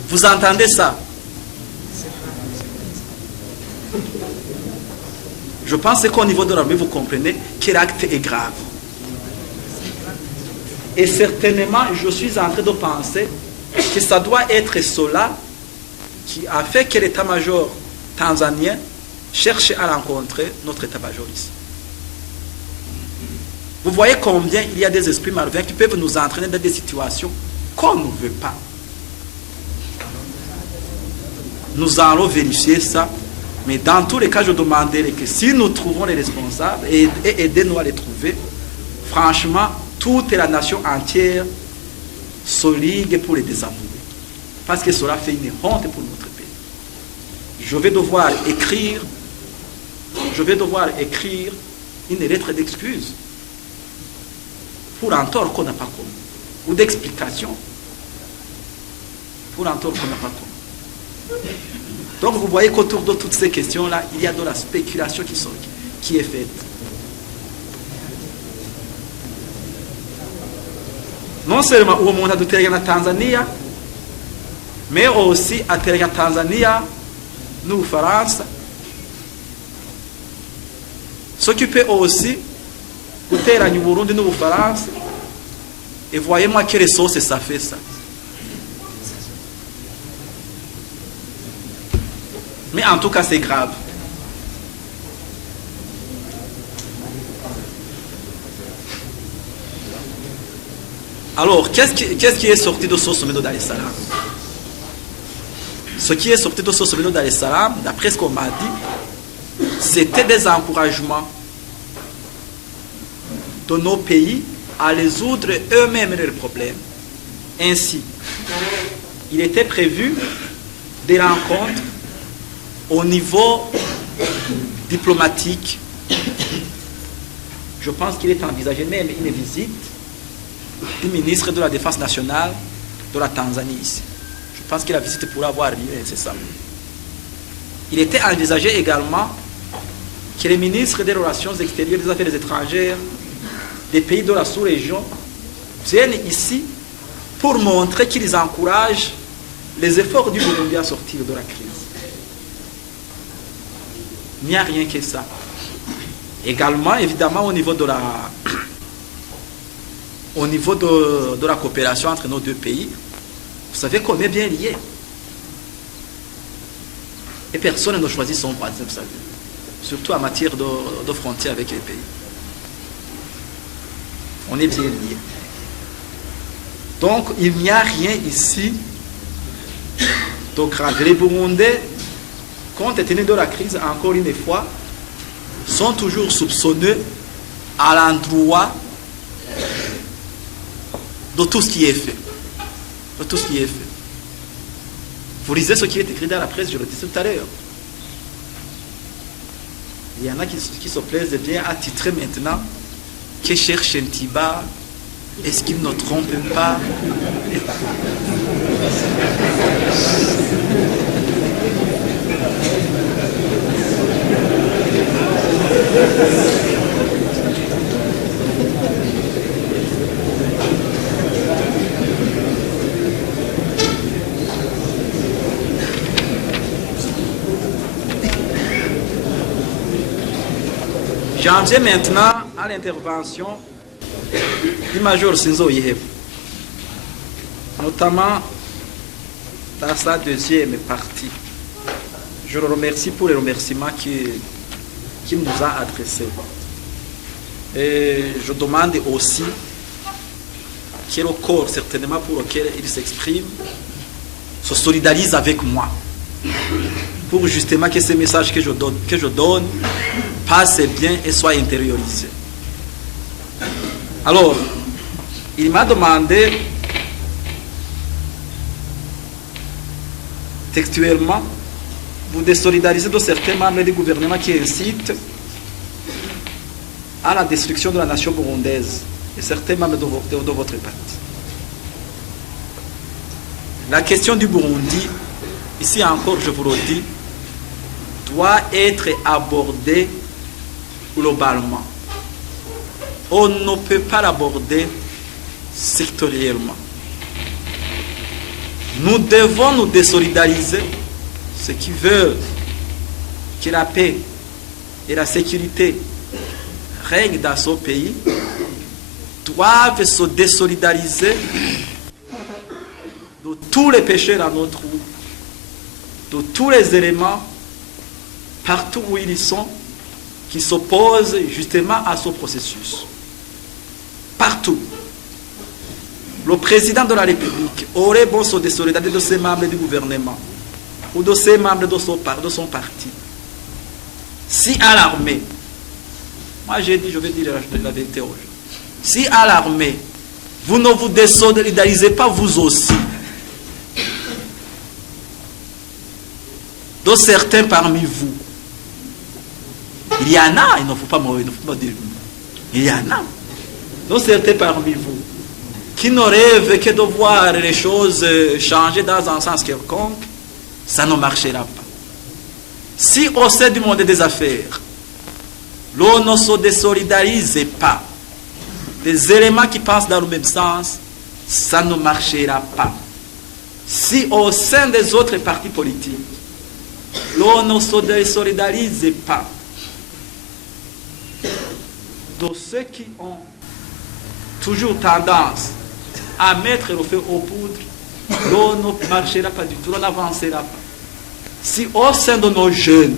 Vous entendez ça? Je pense qu'au niveau de l'armée, vous comprenez que l'acte est grave. Et certainement, je suis en train de penser que ça doit être cela qui a fait que l'état-major tanzanien cherche à rencontrer notre état-major ici. Vous voyez combien il y a des esprits malveillants qui peuvent nous entraîner dans des situations qu'on ne veut pas. Nous allons vérifier ça, mais dans tous les cas, je demanderai que si nous trouvons les responsables et aidez-nous à les trouver, franchement, toute la nation entière se ligue pour les désavouer. Parce que cela fait une honte pour notre pays. Je vais devoir écrire une lettre d'excuse pour un tort qu'on n'a pas commis, ou d'explication pour un tort qu'on n'a pas commis. Donc vous voyez qu'autour de toutes ces questions-là, il y a de la spéculation qui est faite. Non seulement uwo muntu aduteranya na Tanzania, mais aussi ateranya Tanzania n'Ubufaransa, ce qui peut aussi guteranya Uburundi n'Ubufaransa. Et voyez-moi quelle sauce ça fait ça. Mais en tout cas, c'est grave. Alors, qu'est-ce qui est sorti de ce sommet de Dar es Salaam? Ce qui est sorti de ce sommet de Dar es Salaam, d'après ce qu'on m'a dit, c'était des encouragements de nos pays à résoudre eux-mêmes leurs problèmes. Ainsi, il était prévu des rencontres au niveau diplomatique. Je pense qu'il est envisagé même une visite du ministre de la Défense nationale de la Tanzanie ici. Je pense que la visite pourra avoir lieu incessamment. Il était envisagé également que les ministres des Relations extérieures, des Affaires étrangères des pays de la sous-région viennent ici pour montrer qu'ils encouragent les efforts du Burundi à sortir de la crise. Il n'y a rien que ça. Également, évidemment, au niveau de la coopération entre nos deux pays, vous savez qu'on est bien liés. Et personne ne choisit son voisin, vous savez. Surtout en matière de frontières avec les pays. On est bien liés. Donc, il n'y a rien ici de grave. Les Burundais, compte tenu de la crise, encore une fois, sont toujours soupçonneux à l'endroit de tout ce qui est fait. De tout ce qui est fait. Vous lisez ce qui est écrit dans la presse, je le disais tout à l'heure. Il y en a qui se plaisent bien à titrer maintenant que cherche Ntiba, est-ce qu'il ne trompe pas? J'en viens maintenant à l'intervention du Major Sinzo Iheb, notamment dans sa deuxième partie. Je le remercie pour les remerciements qu'il nous a adressés. Et je demande aussi que le corps, certainement pour lequel il s'exprime, se solidarise avec moi. Pour justement que ces messages que je donne passent bien et soient intériorisés. Alors, il m'a demandé textuellement vous désolidariser de certains membres du gouvernement qui incitent à la destruction de la nation burundaise et certains membres de votre parti. La question du Burundi, ici encore je vous le dis, doit être abordée globalement. On ne peut pas l'aborder sectoriellement. Nous devons nous désolidariser, ceux qui veulent que la paix et la sécurité règnent dans ce pays, doivent se désolidariser de tous les pécheurs à notre route, de tous les éléments, partout où ils sont, qui s'opposent justement à ce processus. Partout. Le président de la République aurait bon se désolidariser de ses membres du gouvernement ou de ses membres de son parti. Si à l'armée, moi j'ai dit, je vais dire la vérité aujourd'hui, si à l'armée, vous ne vous désolidarisez pas vous aussi de certains parmi vous, il y en a, il ne faut pas dire, il y en a, de certains parmi vous, qui ne rêvent que de voir les choses changer dans un sens quelconque, ça ne marchera pas. Si au sein du monde des affaires, l'on ne se désolidarise pas des éléments qui passent dans le même sens, ça ne marchera pas. Si au sein des autres partis politiques, l'on ne se désolidarise pas de ceux qui ont toujours tendance à mettre le feu aux poudres, l'on ne marchera pas du tout, l'on n'avancera pas. Si au sein de nos jeunes,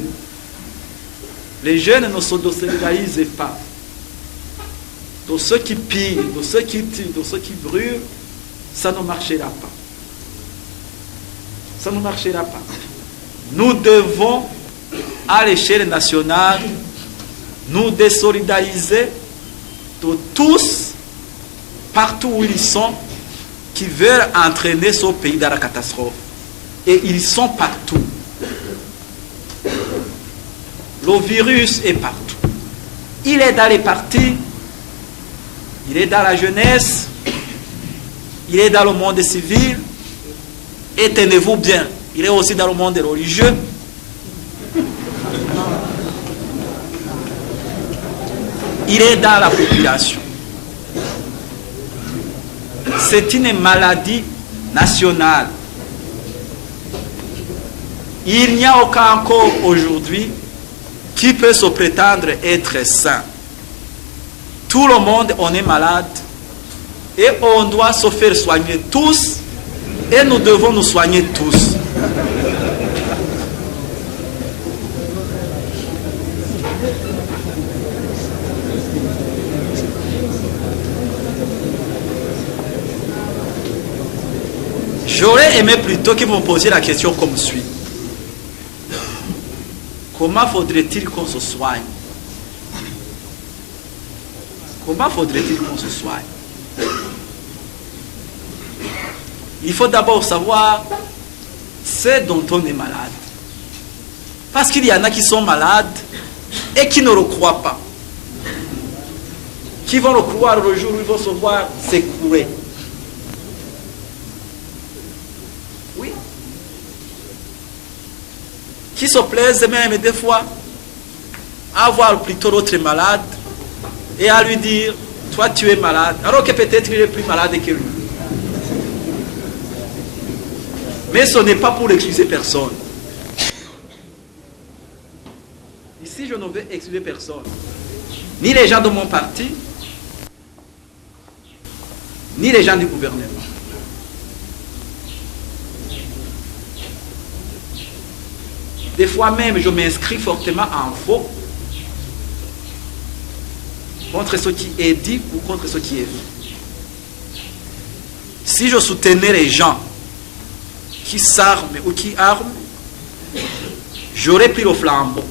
les jeunes ne se désolidarisent pas de ceux qui pillent, de ceux qui tuent, de ceux qui brûlent, ça ne marchera pas. Ça ne marchera pas. Nous devons, à l'échelle nationale, nous désolidariser de tous, partout où ils sont, qui veulent entraîner ce pays dans la catastrophe. Et ils sont partout. Le virus est partout. Il est dans les partis, il est dans la jeunesse, il est dans le monde civil. Et tenez-vous bien, il est aussi dans le monde religieux. Il est dans la population. C'est une maladie nationale. Il n'y a aucun corps aujourd'hui qui peut se prétendre être sain. Tout le monde, on est malade et on doit se faire soigner tous et nous devons nous soigner tous. J'aurais aimé plutôt que vous me posiez la question comme suit. Comment faudrait-il qu'on se soigne? Comment faudrait-il qu'on se soigne? Il faut d'abord savoir ce dont on est malade. Parce qu'il y en a qui sont malades et qui ne le croient pas. Qui vont le croire le jour où ils vont se voir s'écrouler. Oui. Qui se plaisent même des fois à voir plutôt l'autre malade et à lui dire, toi tu es malade, alors que peut-être il est plus malade que lui. Mais ce n'est pas pour excuser personne. Ici, je ne veux excuser personne. ni les gens de mon parti, ni les gens du gouvernement. Des fois même, je m'inscris fortement en faux contre ce qui est dit ou contre ce qui est fait. Si je soutenais les gens qui s'arment ou qui arment, j'aurais pris le flambeau.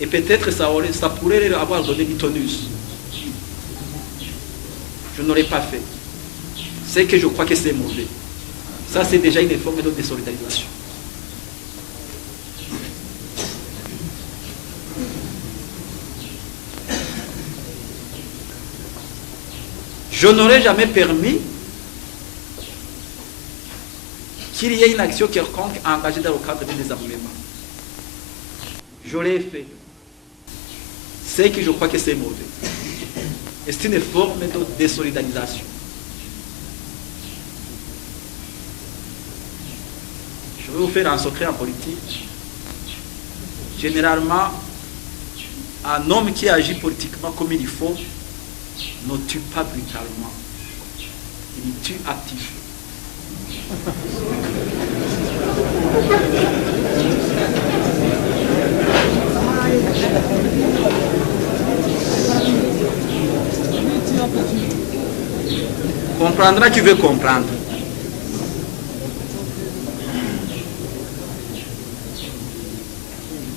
Et peut-être ça pourrait leur avoir donné du tonus. Je n'aurais pas fait. C'est que je crois que c'est mauvais. Ça, c'est déjà une forme de désolidarisation. Je n'aurais jamais permis qu'il y ait une action quelconque engagée dans le cadre du désarmement. Je l'ai fait. C'est que je crois que c'est mauvais. Et c'est une forme de désolidarisation. Je vais vous faire un secret en politique. Généralement, un homme qui agit politiquement comme il faut ne tue pas brutalement. Il tue actif. Comprendra qui veut comprendre.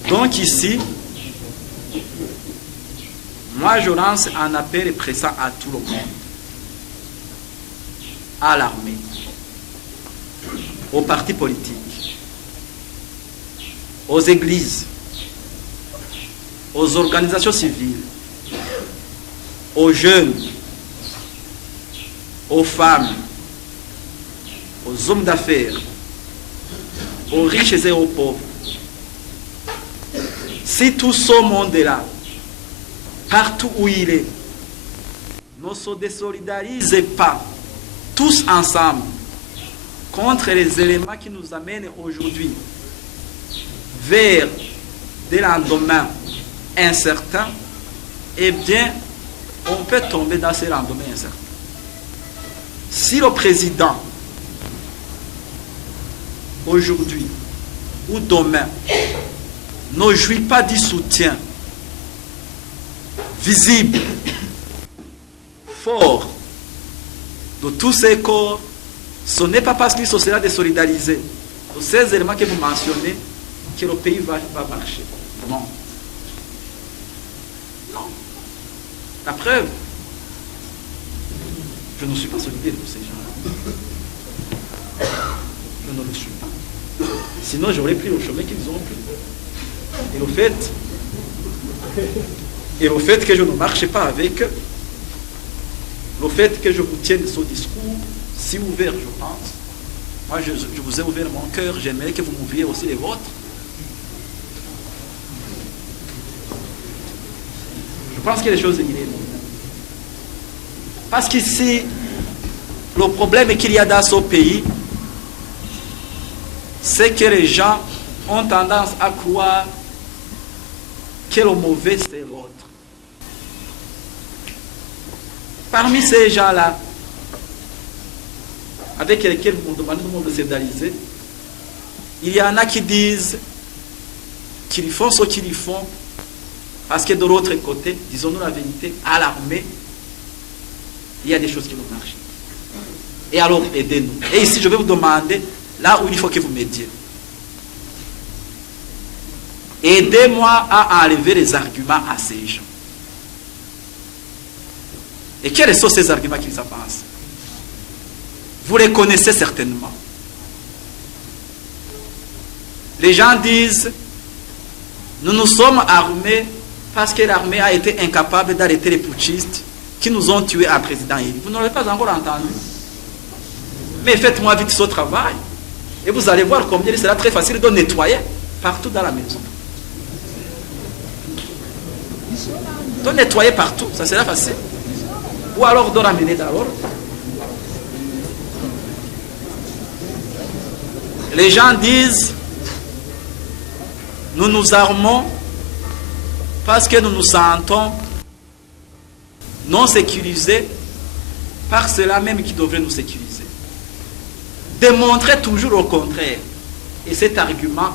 Donc ici, moi je lance un appel pressant à tout le monde, à l'armée, aux partis politiques, aux églises, aux organisations civiles, aux jeunes, aux femmes, aux hommes d'affaires, aux riches et aux pauvres. Si tout ce monde-là, partout où il est, ne se désolidarise pas tous ensemble contre les éléments qui nous amènent aujourd'hui vers des lendemains incertains, eh bien, on peut tomber dans ces lendemains incertains. Si le président, aujourd'hui ou demain, ne jouit pas du soutien visible, fort, de tous ces corps, ce n'est pas parce qu'il se sera désolidarisé de ces éléments que vous mentionnez que le pays va marcher. Non. Non. La preuve, je ne suis pas solidaire de ces gens-là. Je ne le suis pas. Sinon, j'aurais pris le chemin qu'ils ont pris. Et le fait que je ne marche pas avec eux, le fait que je vous tienne ce discours si ouvert, je pense, moi je vous ai ouvert mon cœur, j'aimerais que vous m'ouvriez aussi les vôtres. Je pense que les choses iront. Parce qu'ici, le problème qu'il y a dans ce pays, c'est que les gens ont tendance à croire que le mauvais c'est l'autre. Parmi ces gens-là, avec lesquels vous me demandez de me désolidarisé, il y en a qui disent qu'ils font ce qu'ils font parce que de l'autre côté, disons-nous la vérité, à l'armée, il y a des choses qui ne marchent. Et alors, aidez-nous. Et ici, je vais vous demander, là où il faut que vous m'aidiez. Aidez-moi à enlever les arguments à ces gens. Et quels sont ces arguments qu'ils avancent? Vous les connaissez certainement. Les gens disent, nous nous sommes armés parce que l'armée a été incapable d'arrêter les putschistes qui nous ont tués un président élu. Vous n'aurez pas encore entendu. Mais faites-moi vite ce travail. Et vous allez voir combien il sera très facile de nettoyer partout dans la maison. De nettoyer partout, ça sera facile. Ou alors de ramener dans l'ordre. Les gens disent, nous nous armons parce que nous nous sentons non sécurisés par ceux-là même qui devraient nous sécuriser. Démontrer toujours au contraire. Et cet argument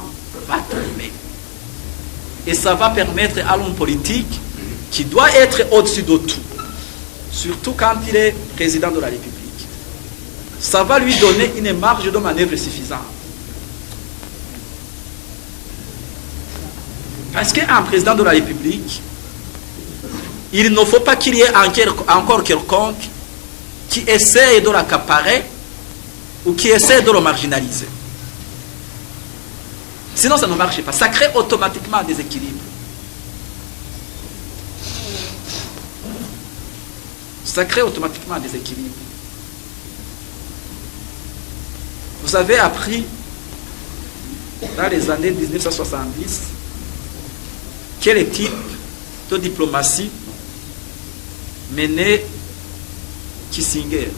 va tomber. Et ça va permettre à l'homme politique, qui doit être au-dessus de tout, surtout quand il est président de la République, ça va lui donner une marge de manœuvre suffisante. Parce qu'un président de la République, il ne faut pas qu'il y ait encore quelqu'un qui essaie de l'accaparer ou qui essaie de le marginaliser. Sinon, ça ne marche pas. Ça crée automatiquement un déséquilibre. Ça crée automatiquement un déséquilibre. Vous avez appris dans les années 1970 quel type de diplomatie menait Kissinger.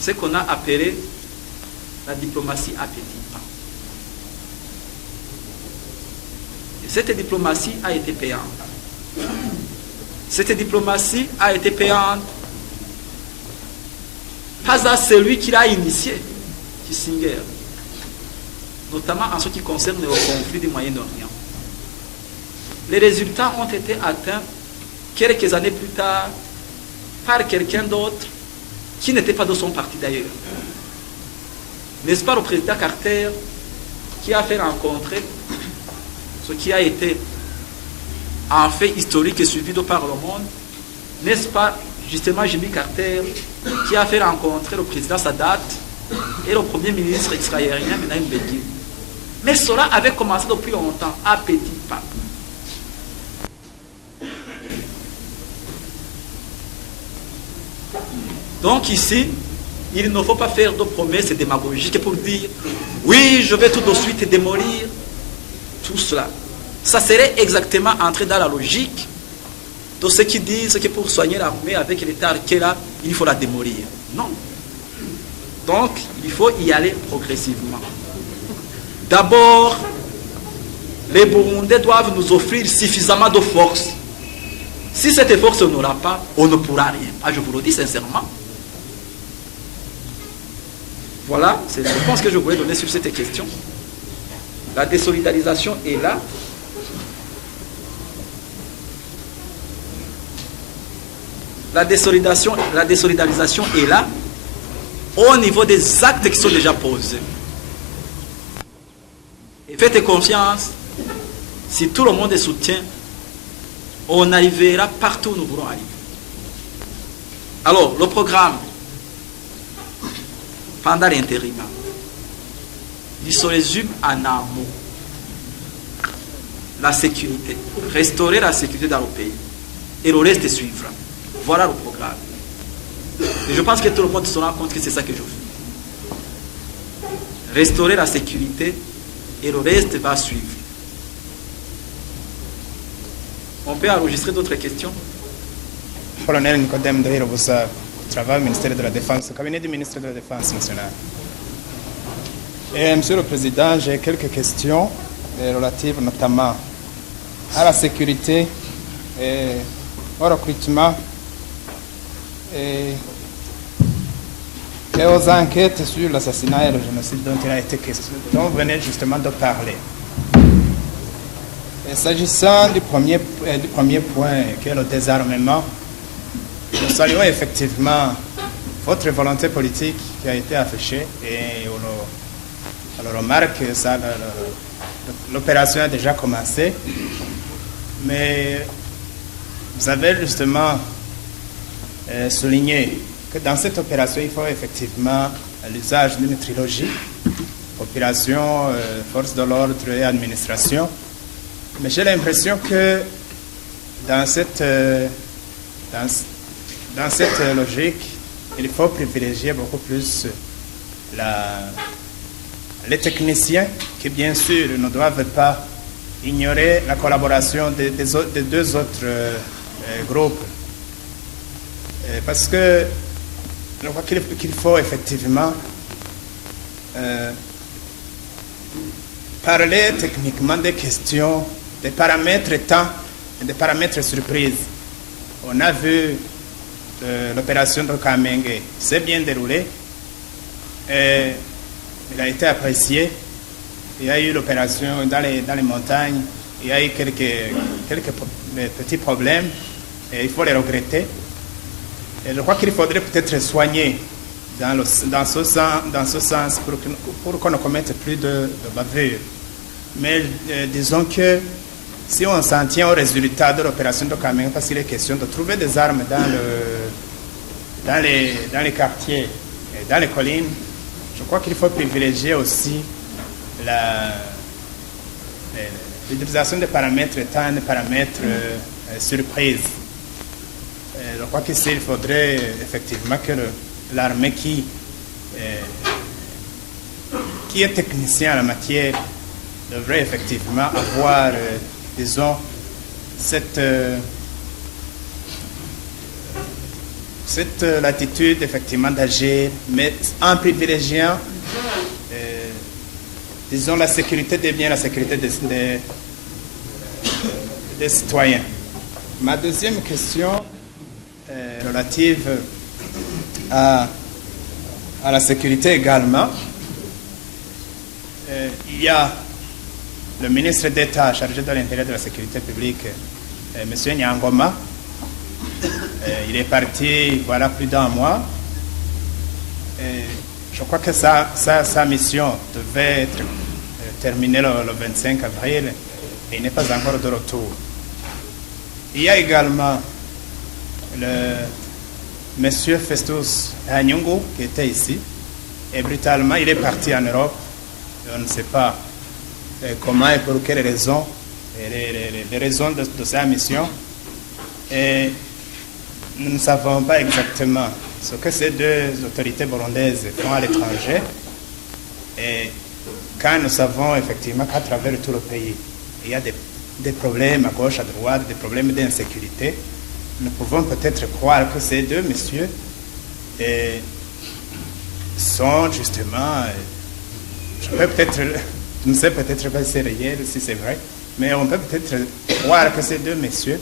Ce qu'on a appelé la diplomatie à petits pas. Et cette diplomatie a été payante. Cette diplomatie a été payante pas à celui qui l'a initié, Kissinger, notamment en ce qui concerne le conflit du Moyen-Orient. Les résultats ont été atteints quelques années plus tard par quelqu'un d'autre qui n'était pas de son parti d'ailleurs. N'est-ce pas le président Carter qui a fait rencontrer ce qui a été un fait historique et suivi de par le monde? N'est-ce pas justement Jimmy Carter qui a fait rencontrer le président Sadat et le premier ministre israélien Menachem Begin? Mais cela avait commencé depuis longtemps, à petits pas. Donc ici, il ne faut pas faire de promesses démagogiques pour dire « Oui, je vais tout de suite démolir tout cela ». Ça serait exactement entrer dans la logique de ceux qui disent que pour soigner l'armée avec l'état qu'elle est là, il faut la démolir. Non. Donc, il faut y aller progressivement. D'abord, les Burundais doivent nous offrir suffisamment de force. Si cette force on n'aura pas, on ne pourra rien. Ah, je vous le dis sincèrement. Voilà, c'est la réponse que je voulais donner sur cette question. La désolidarisation est là. La désolidarisation est là au niveau des actes qui sont déjà posés. Et faites confiance, si tout le monde soutient, on arrivera partout où nous voulons arriver. Alors, le programme, pendant l'intérim, il se résume en un mot. La sécurité. Restaurer la sécurité dans le pays. Et le reste suivra. Voilà le programme. Et je pense que tout le monde se rend compte que c'est ça que je fais. Restaurer la sécurité et le reste va suivre. On peut enregistrer d'autres questions? Colonel Nicodème Dahirobusa, travail au ministère de la Défense, cabinet du ministre de la Défense nationale. Et, Monsieur le Président, j'ai quelques questions relatives notamment à la sécurité et au recrutement et aux enquêtes sur l'assassinat et le génocide dont il a été question, dont vous venez justement de parler. Et s'agissant du premier point, qui est le désarmement, nous saluons effectivement votre volonté politique qui a été affichée et on remarque que l'opération a déjà commencé, mais vous avez justement souligné que dans cette opération, il faut effectivement l'usage d'une trilogie, opération, force de l'ordre et administration. Mais j'ai l'impression que dans cette logique, il faut privilégier beaucoup plus les techniciens qui, bien sûr, ne doivent pas ignorer la collaboration des deux autres groupes. Parce que je crois qu'il faut effectivement parler techniquement des questions, des paramètres temps et des paramètres surprises. On a vu l'opération de Kamenge s'est bien déroulée. Et il a été apprécié. Il y a eu l'opération dans les montagnes. Il y a eu quelques petits problèmes. Et il faut les regretter. Et je crois qu'il faudrait peut-être soigner dans ce sens pour qu'on ne commette plus de bavures. Mais disons que si on s'en tient au résultat de l'opération de Kamenge, parce qu'il est question de trouver des armes dans les quartiers et dans les collines, je crois qu'il faut privilégier aussi l'utilisation des paramètres étant des paramètres surprises. Je crois qu'ici, il faudrait effectivement que l'armée qui est technicien en la matière devrait effectivement avoir, disons, cette latitude effectivement d'agir, mais en privilégiant, disons, la sécurité des biens, la sécurité des citoyens. Ma deuxième question est relative à la sécurité également. Il y a le ministre d'État chargé de l'intérieur de la sécurité publique, M. Nyangoma. Il est parti voilà plus d'un mois. Je crois que sa mission devait être terminée le 25 avril et il n'est pas encore de retour. Il y a également le M. Festus Hanyungu qui était ici et brutalement il est parti en Europe. On ne sait pas comment et pour quelles raisons, les raisons de sa mission. Et nous ne savons pas exactement ce que ces deux autorités burundaises font à l'étranger. Et quand nous savons effectivement qu'à travers tout le pays, il y a des problèmes à gauche, à droite, des problèmes d'insécurité, nous pouvons peut-être croire que ces deux messieurs sont justement, je ne sais peut-être pas si c'est réel, si c'est vrai, mais on peut peut-être croire que ces deux messieurs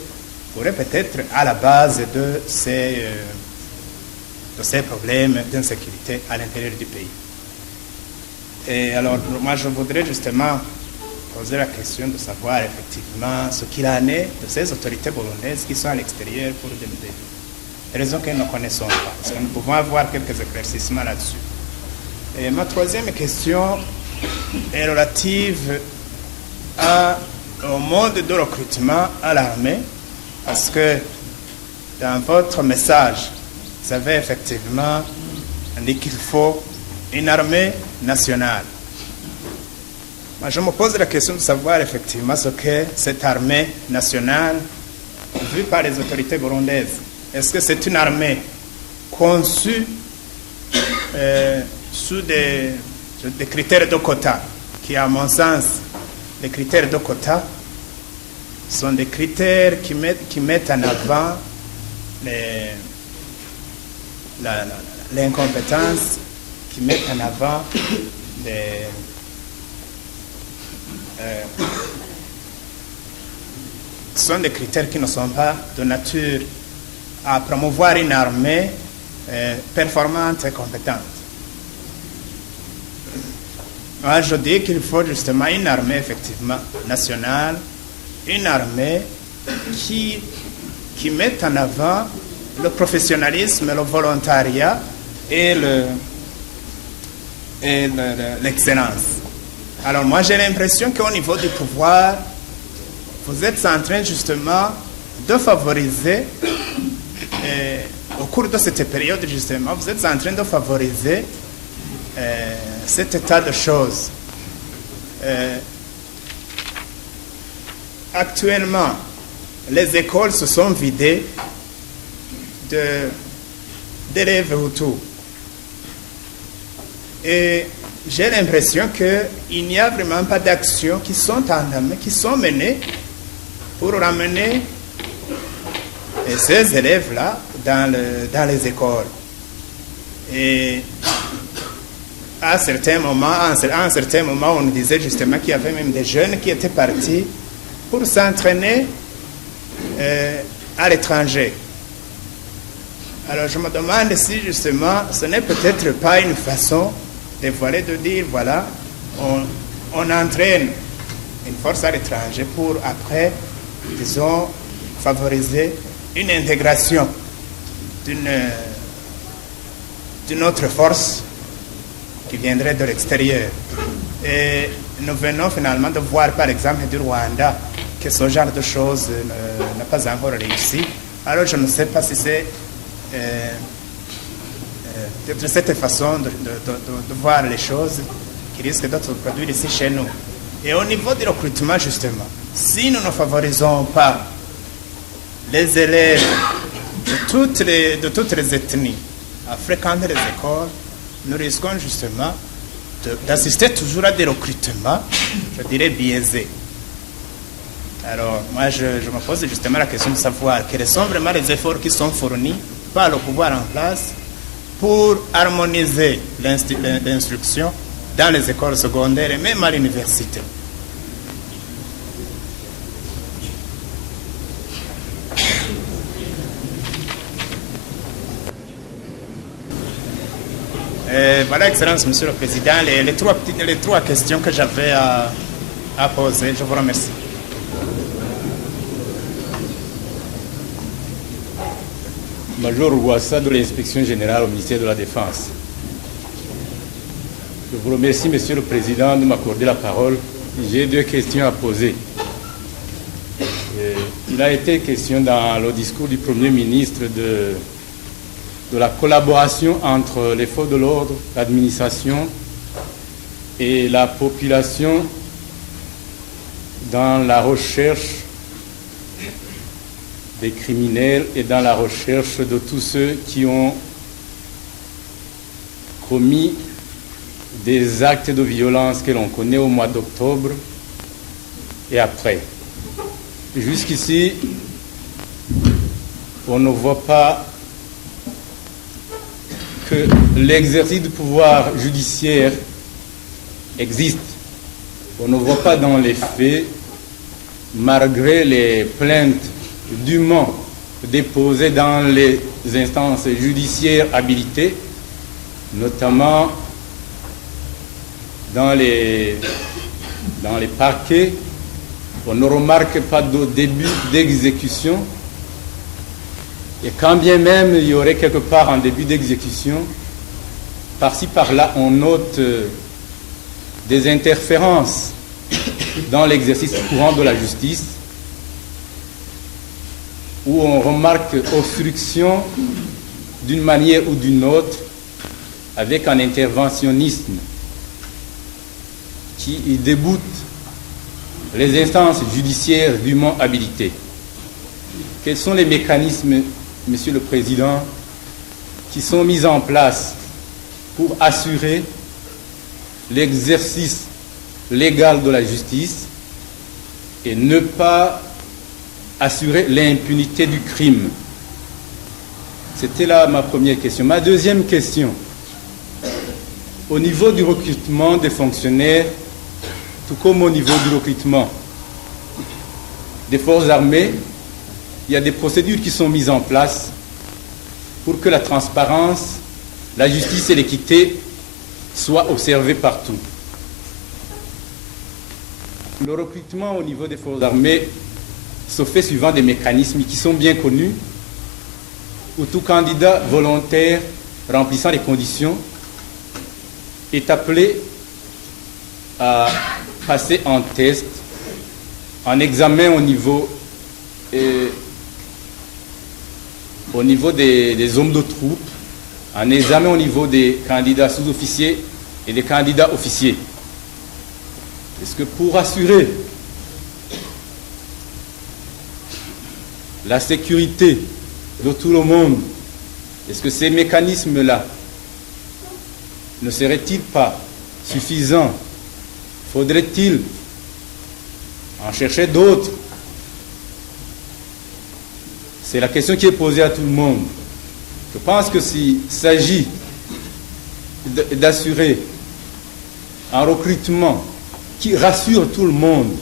pourraient peut-être à la base de ces problèmes d'insécurité à l'intérieur du pays. Et alors, moi, je voudrais justement poser la question de savoir effectivement ce qu'il en est de ces autorités burundaises qui sont à l'extérieur pour des raisons que nous ne connaissons pas. Parce que nous pouvons avoir quelques éclaircissements là-dessus. Et ma troisième question est relative au mode de recrutement à l'armée, parce que dans votre message, vous avez effectivement dit qu'il faut une armée nationale. Moi, je me pose la question de savoir effectivement ce qu'est cette armée nationale vue par les autorités burundaises. Est-ce que c'est une armée conçue sous des critères de quota, qui, à mon sens, les critères de quota sont des critères qui mettent en avant l'incompétence, qui mettent en avant sont des critères qui ne sont pas de nature à promouvoir une armée performante et compétente. Moi, je dis qu'il faut justement une armée effectivement nationale, une armée qui mette en avant le professionnalisme, le volontariat et l'excellence. Alors moi, j'ai l'impression qu'au niveau du pouvoir, vous êtes en train justement de favoriser, au cours de cette période justement, vous êtes en train de favoriser cet état de choses. Actuellement, les écoles se sont vidées d'élèves Hutus. Et j'ai l'impression qu'il n'y a vraiment pas d'actions qui sont entamées, qui sont menées pour ramener ces élèves-là dans les écoles. Et à un certain moment, on nous disait justement qu'il y avait même des jeunes qui étaient partis pour s'entraîner à l'étranger. Alors je me demande si justement ce n'est peut-être pas une façon de voiler, de dire voilà, on entraîne une force à l'étranger pour après, disons, favoriser une intégration d'une autre force qui viendrait de l'extérieur. Et nous venons finalement de voir par exemple du Rwanda que ce genre de choses n'a pas encore réussi. Alors je ne sais pas si c'est de cette façon de voir les choses qui risquent d'être produites ici chez nous. Et au niveau du recrutement justement, si nous ne favorisons pas les élèves de toutes les ethnies à fréquenter les écoles, nous risquons justement d'assister toujours à des recrutements, je dirais, biaisés. Alors, moi, je me pose justement la question de savoir quels sont vraiment les efforts qui sont fournis par le pouvoir en place pour harmoniser l'instruction dans les écoles secondaires et même à l'université. Voilà, Excellence, Monsieur le Président, les trois questions que j'avais à poser. Je vous remercie. Major Ouassa de l'Inspection générale au ministère de la Défense. Je vous remercie, Monsieur le Président, de m'accorder la parole. J'ai deux questions à poser. Il a été question dans le discours du Premier ministre de la collaboration entre les forces de l'ordre, l'administration et la population dans la recherche des criminels et dans la recherche de tous ceux qui ont commis des actes de violence que l'on connaît au mois d'octobre et après. Jusqu'ici, on ne voit pas que l'exercice du pouvoir judiciaire existe. On ne voit pas dans les faits, malgré les plaintes dûment déposées dans les instances judiciaires habilitées, notamment dans les parquets, on ne remarque pas de début d'exécution. Et quand bien même il y aurait quelque part un début d'exécution, par-ci par-là, on note des interférences dans l'exercice courant de la justice, où on remarque obstruction d'une manière ou d'une autre, avec un interventionnisme qui déboute les instances judiciaires dûment habilitées. Quels sont les mécanismes, Monsieur le Président, qui sont mis en place pour assurer l'exercice légal de la justice et ne pas assurer l'impunité du crime? C'était là ma première question. Ma deuxième question, au niveau du recrutement des fonctionnaires, tout comme au niveau du recrutement des forces armées, il y a des procédures qui sont mises en place pour que la transparence, la justice et l'équité soient observées partout. Le recrutement au niveau des forces armées se fait suivant des mécanismes qui sont bien connus, où tout candidat volontaire remplissant les conditions est appelé à passer en test, en examen au niveau des hommes de troupe, un examen au niveau des candidats sous-officiers et des candidats officiers. Est-ce que pour assurer la sécurité de tout le monde, est-ce que ces mécanismes-là ne seraient-ils pas suffisants? Faudrait-il en chercher d'autres? C'est la question qui est posée à tout le monde. Je pense que s'il s'agit d'assurer un recrutement qui rassure tout le monde,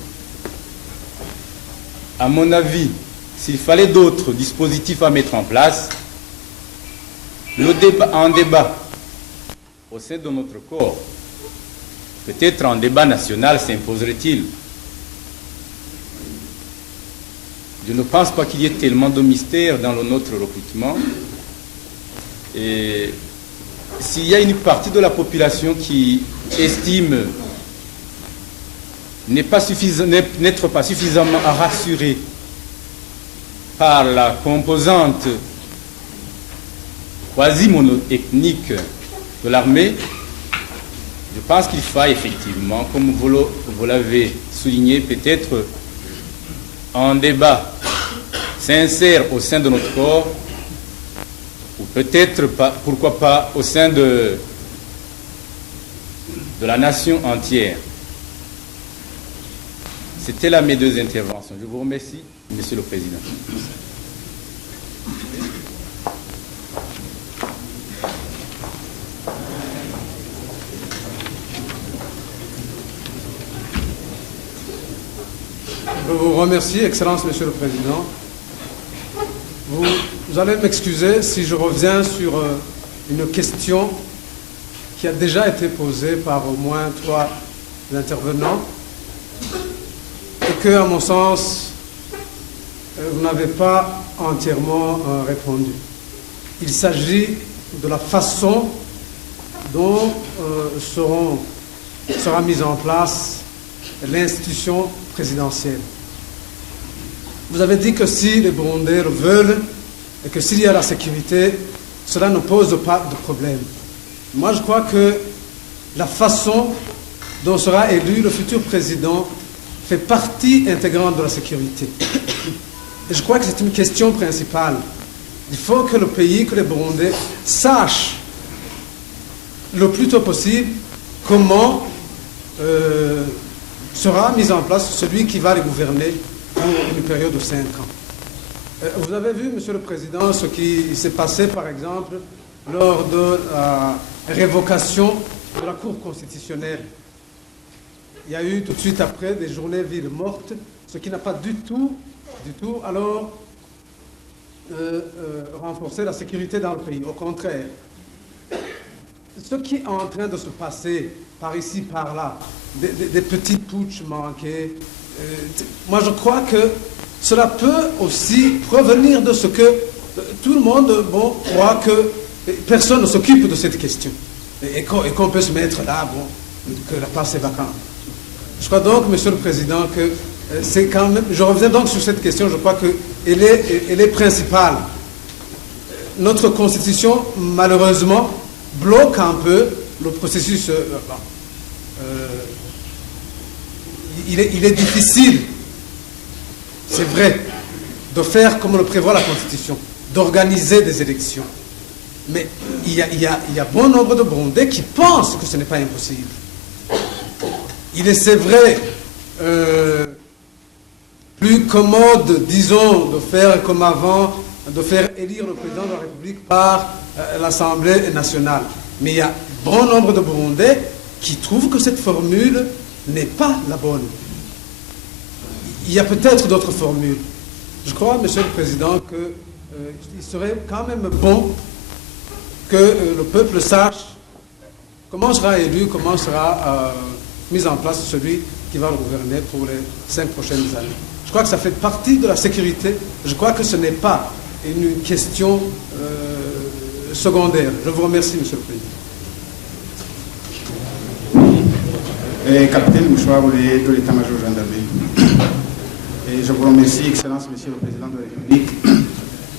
à mon avis, s'il fallait d'autres dispositifs à mettre en place, un débat au sein de notre corps, peut-être un débat national s'imposerait-il. Je ne pense pas qu'il y ait tellement de mystères dans notre recrutement. Et s'il y a une partie de la population qui estime n'être pas suffisamment rassurée par la composante quasi monoethnique de l'armée, je pense qu'il faut effectivement, comme vous l'avez souligné, peut-être un débat sincère au sein de notre corps, ou peut-être pas, pourquoi pas au sein de la nation entière. C'était là mes deux interventions. Je vous remercie, Monsieur le Président. Je vous remercie, Excellence, Monsieur le Président. Vous allez m'excuser si je reviens sur une question qui a déjà été posée par au moins 3 intervenants et que, à mon sens, vous n'avez pas entièrement répondu. Il s'agit de la façon dont sera mise en place l'institution présidentielle. Vous avez dit que si les Burundais le veulent et que s'il y a la sécurité, cela ne pose pas de problème. Moi, je crois que la façon dont sera élu le futur président fait partie intégrante de la sécurité. Et je crois que c'est une question principale. Il faut que le pays, que les Burundais sachent le plus tôt possible comment sera mis en place celui qui va les gouverner pour une période de 5 ans. Vous avez vu, Monsieur le Président, ce qui s'est passé, par exemple, lors de la révocation de la Cour constitutionnelle. Il y a eu tout de suite après des journées villes mortes, ce qui n'a pas du tout alors renforcé la sécurité dans le pays. Au contraire, ce qui est en train de se passer par ici, par là, des petits putschs manqués, moi je crois que cela peut aussi provenir de ce que tout le monde croit que personne ne s'occupe de cette question et qu'on peut se mettre là, que la place est vacante. Je crois donc, Monsieur le Président, que c'est quand même... Je reviens donc sur cette question, je crois qu'elle est principale. Notre Constitution, malheureusement, bloque un peu le processus... il est difficile, c'est vrai, de faire comme le prévoit la Constitution, d'organiser des élections. Mais il y a bon nombre de Burundais qui pensent que ce n'est pas impossible. Il est, c'est vrai, plus commode, disons, de faire comme avant, de faire élire le président de la République par l'Assemblée nationale. Mais il y a bon nombre de Burundais qui trouvent que cette formule n'est pas la bonne. Il y a peut-être d'autres formules. Je crois, Monsieur le Président, qu'il serait quand même bon que le peuple sache comment sera élu, comment sera mis en place celui qui va le gouverner pour les 5 prochaines années. Je crois que ça fait partie de la sécurité. Je crois que ce n'est pas une question secondaire. Je vous remercie, Monsieur le Président. Capitaine Mouchouar de l'état-major gendarmerie. Et je vous remercie, Excellence, Monsieur le Président de la République.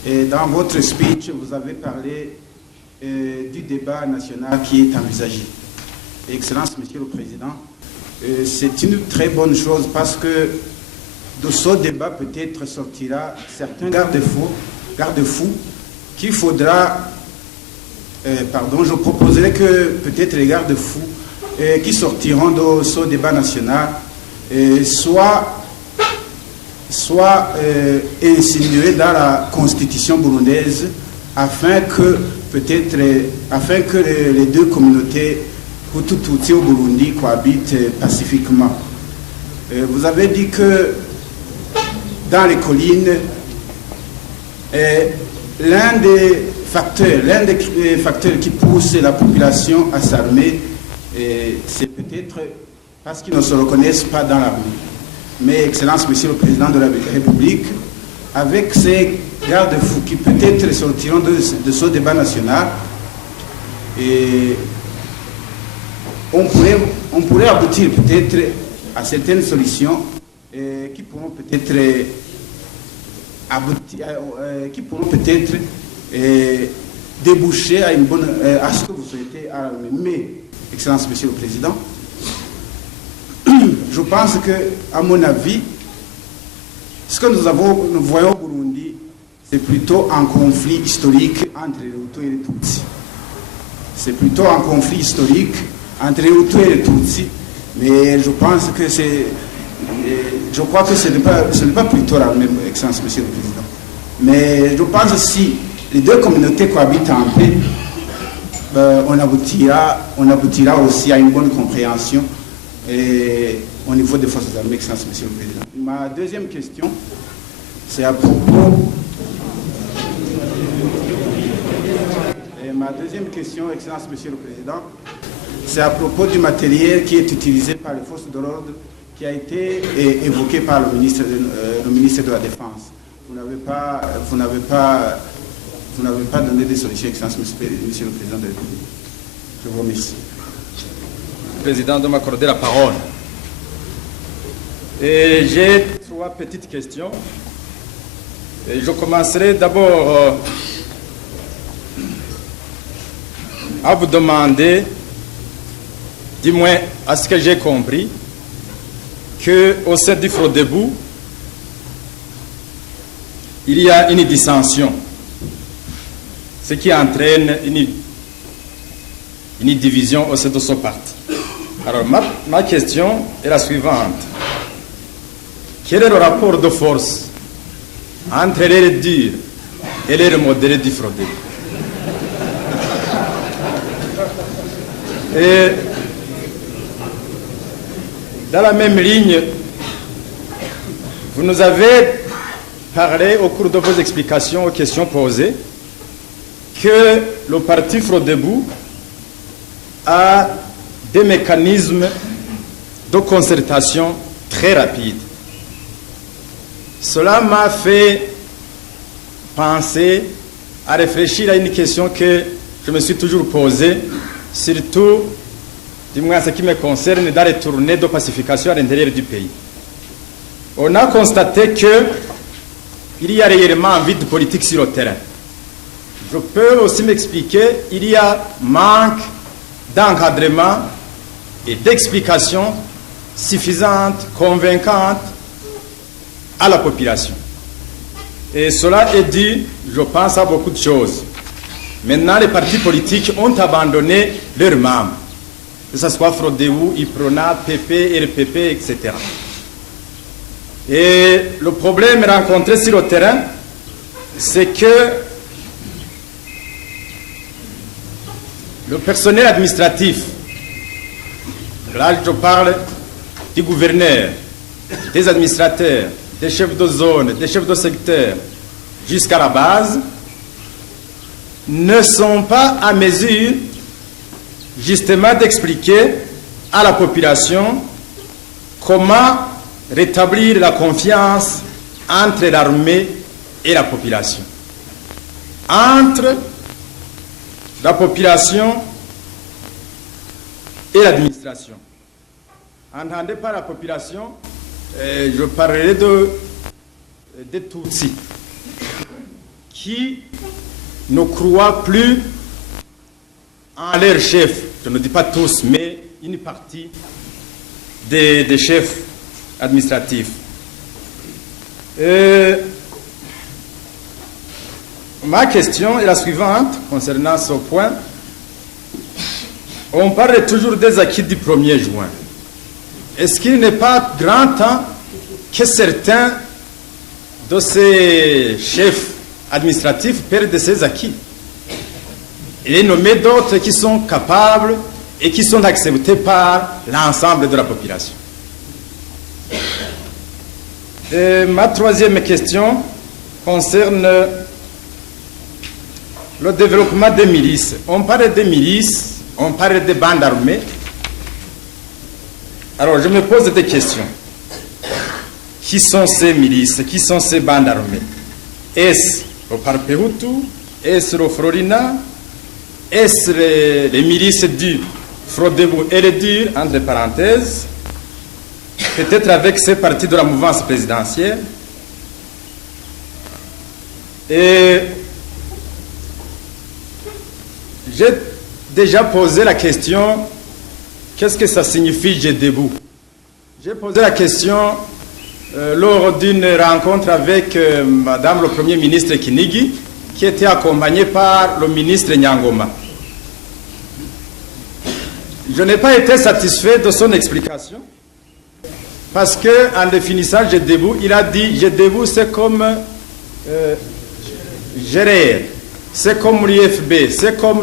Et dans votre speech, vous avez parlé du débat national qui est envisagé. Et Excellence, Monsieur le Président, c'est une très bonne chose parce que de ce débat peut-être sortira certains garde-fous qu'il faudra, je proposerai que peut-être les garde-fous qui sortiront de ce débat national soient insinués dans la constitution burundaise afin que les deux communautés Hutu-Tutsi au Burundi cohabitent pacifiquement. Vous avez dit que dans les collines, l'un des facteurs, l'un des facteurs qui pousse la population à s'armer, c'est peut-être parce qu'ils ne se reconnaissent pas dans l'armée. Mais, Excellence, Monsieur le Président de la République, avec ces garde-fous qui peut-être sortiront de ce débat national, et on pourrait aboutir peut-être à certaines solutions qui pourront peut-être déboucher à à ce que vous souhaitez à l'armée. Mais, Excellence, Monsieur le Président, je pense que, à mon avis, ce que nous voyons au Burundi, c'est plutôt un conflit historique entre les Hutus et les Tutsis. C'est plutôt un conflit historique entre les Hutus et les Tutsis, mais je pense que je crois que ce n'est pas plutôt la même, Excellence, Monsieur le Président. Mais je pense que si les deux communautés cohabitent en paix, on aboutira aussi à une bonne compréhension au niveau des forces armées, Excellence, Monsieur le Président. Ma deuxième question, c'est à propos... Ma deuxième question, Excellence, Monsieur le Président, c'est à propos du matériel qui est utilisé par les forces de l'ordre, qui a été évoqué par le ministre de la Défense. Vous n'avez pas donné des solutions, Excellence, Monsieur le Président de la République. Je vous remercie. Président, de m'accorder la parole. Et j'ai 3 petites questions. Et je commencerai d'abord à vous demander, du moins à ce que j'ai compris, qu'au sein du Frodebou, il y a une dissension, ce qui entraîne une division au sein de ce parti. Alors, ma question est la suivante. Quel est le rapport de force entre les durs et les modérés du Frodebou? Et dans la même ligne, vous nous avez parlé au cours de vos explications aux questions posées que le parti Frodebou a des mécanismes de concertation très rapides. Cela m'a fait penser à réfléchir à une question que je me suis toujours posée, surtout, du moins en ce qui me concerne, dans les tournées de pacification à l'intérieur du pays. On a constaté qu'il y a réellement un vide politique sur le terrain. Je peux aussi m'expliquer, il y a manque d'encadrement et d'explications suffisantes, convaincantes à la population. Et cela est dû, je pense, à beaucoup de choses. Maintenant, les partis politiques ont abandonné leurs membres, que ce soit Frodebou, IPRONA, PP, RPP, etc. Et le problème rencontré sur le terrain, c'est que le personnel administratif, là je parle du gouverneur, des administrateurs, des chefs de zone, des chefs de secteur, jusqu'à la base, ne sont pas à mesure justement d'expliquer à la population comment rétablir la confiance entre l'armée et la population. Entre la population et l'administration. Entendez par la population, je parlerai des Tutsis qui ne croient plus en leur chef. Je ne dis pas tous, mais une partie des chefs administratifs. Ma question est la suivante concernant ce point. On parle toujours des acquis du 1er juin. Est-ce qu'il n'est pas grand temps que certains de ces chefs administratifs perdent ces acquis et nommer d'autres qui sont capables et qui sont acceptés par l'ensemble de la population? Et ma troisième question concerne le développement des milices. On parle des milices, on parle des bandes armées. Alors je me pose des questions. Qui sont ces milices? Qui sont ces bandes armées? Est-ce le Parpehutu? Est-ce le Florina? Est-ce les milices du Frodebu et les DIR, entre parenthèses? Peut-être avec ces partis de la mouvance présidentielle. Et j'ai déjà posé la question, qu'est-ce que ça signifie J'ai debout? J'ai posé la question lors d'une rencontre avec Madame le Premier ministre Kinigi, qui était accompagnée par le ministre Nyangoma. Je n'ai pas été satisfait de son explication, parce qu'en définissant J'ai debout, il a dit J'ai debout, c'est comme gérer, c'est comme l'IFB, c'est comme.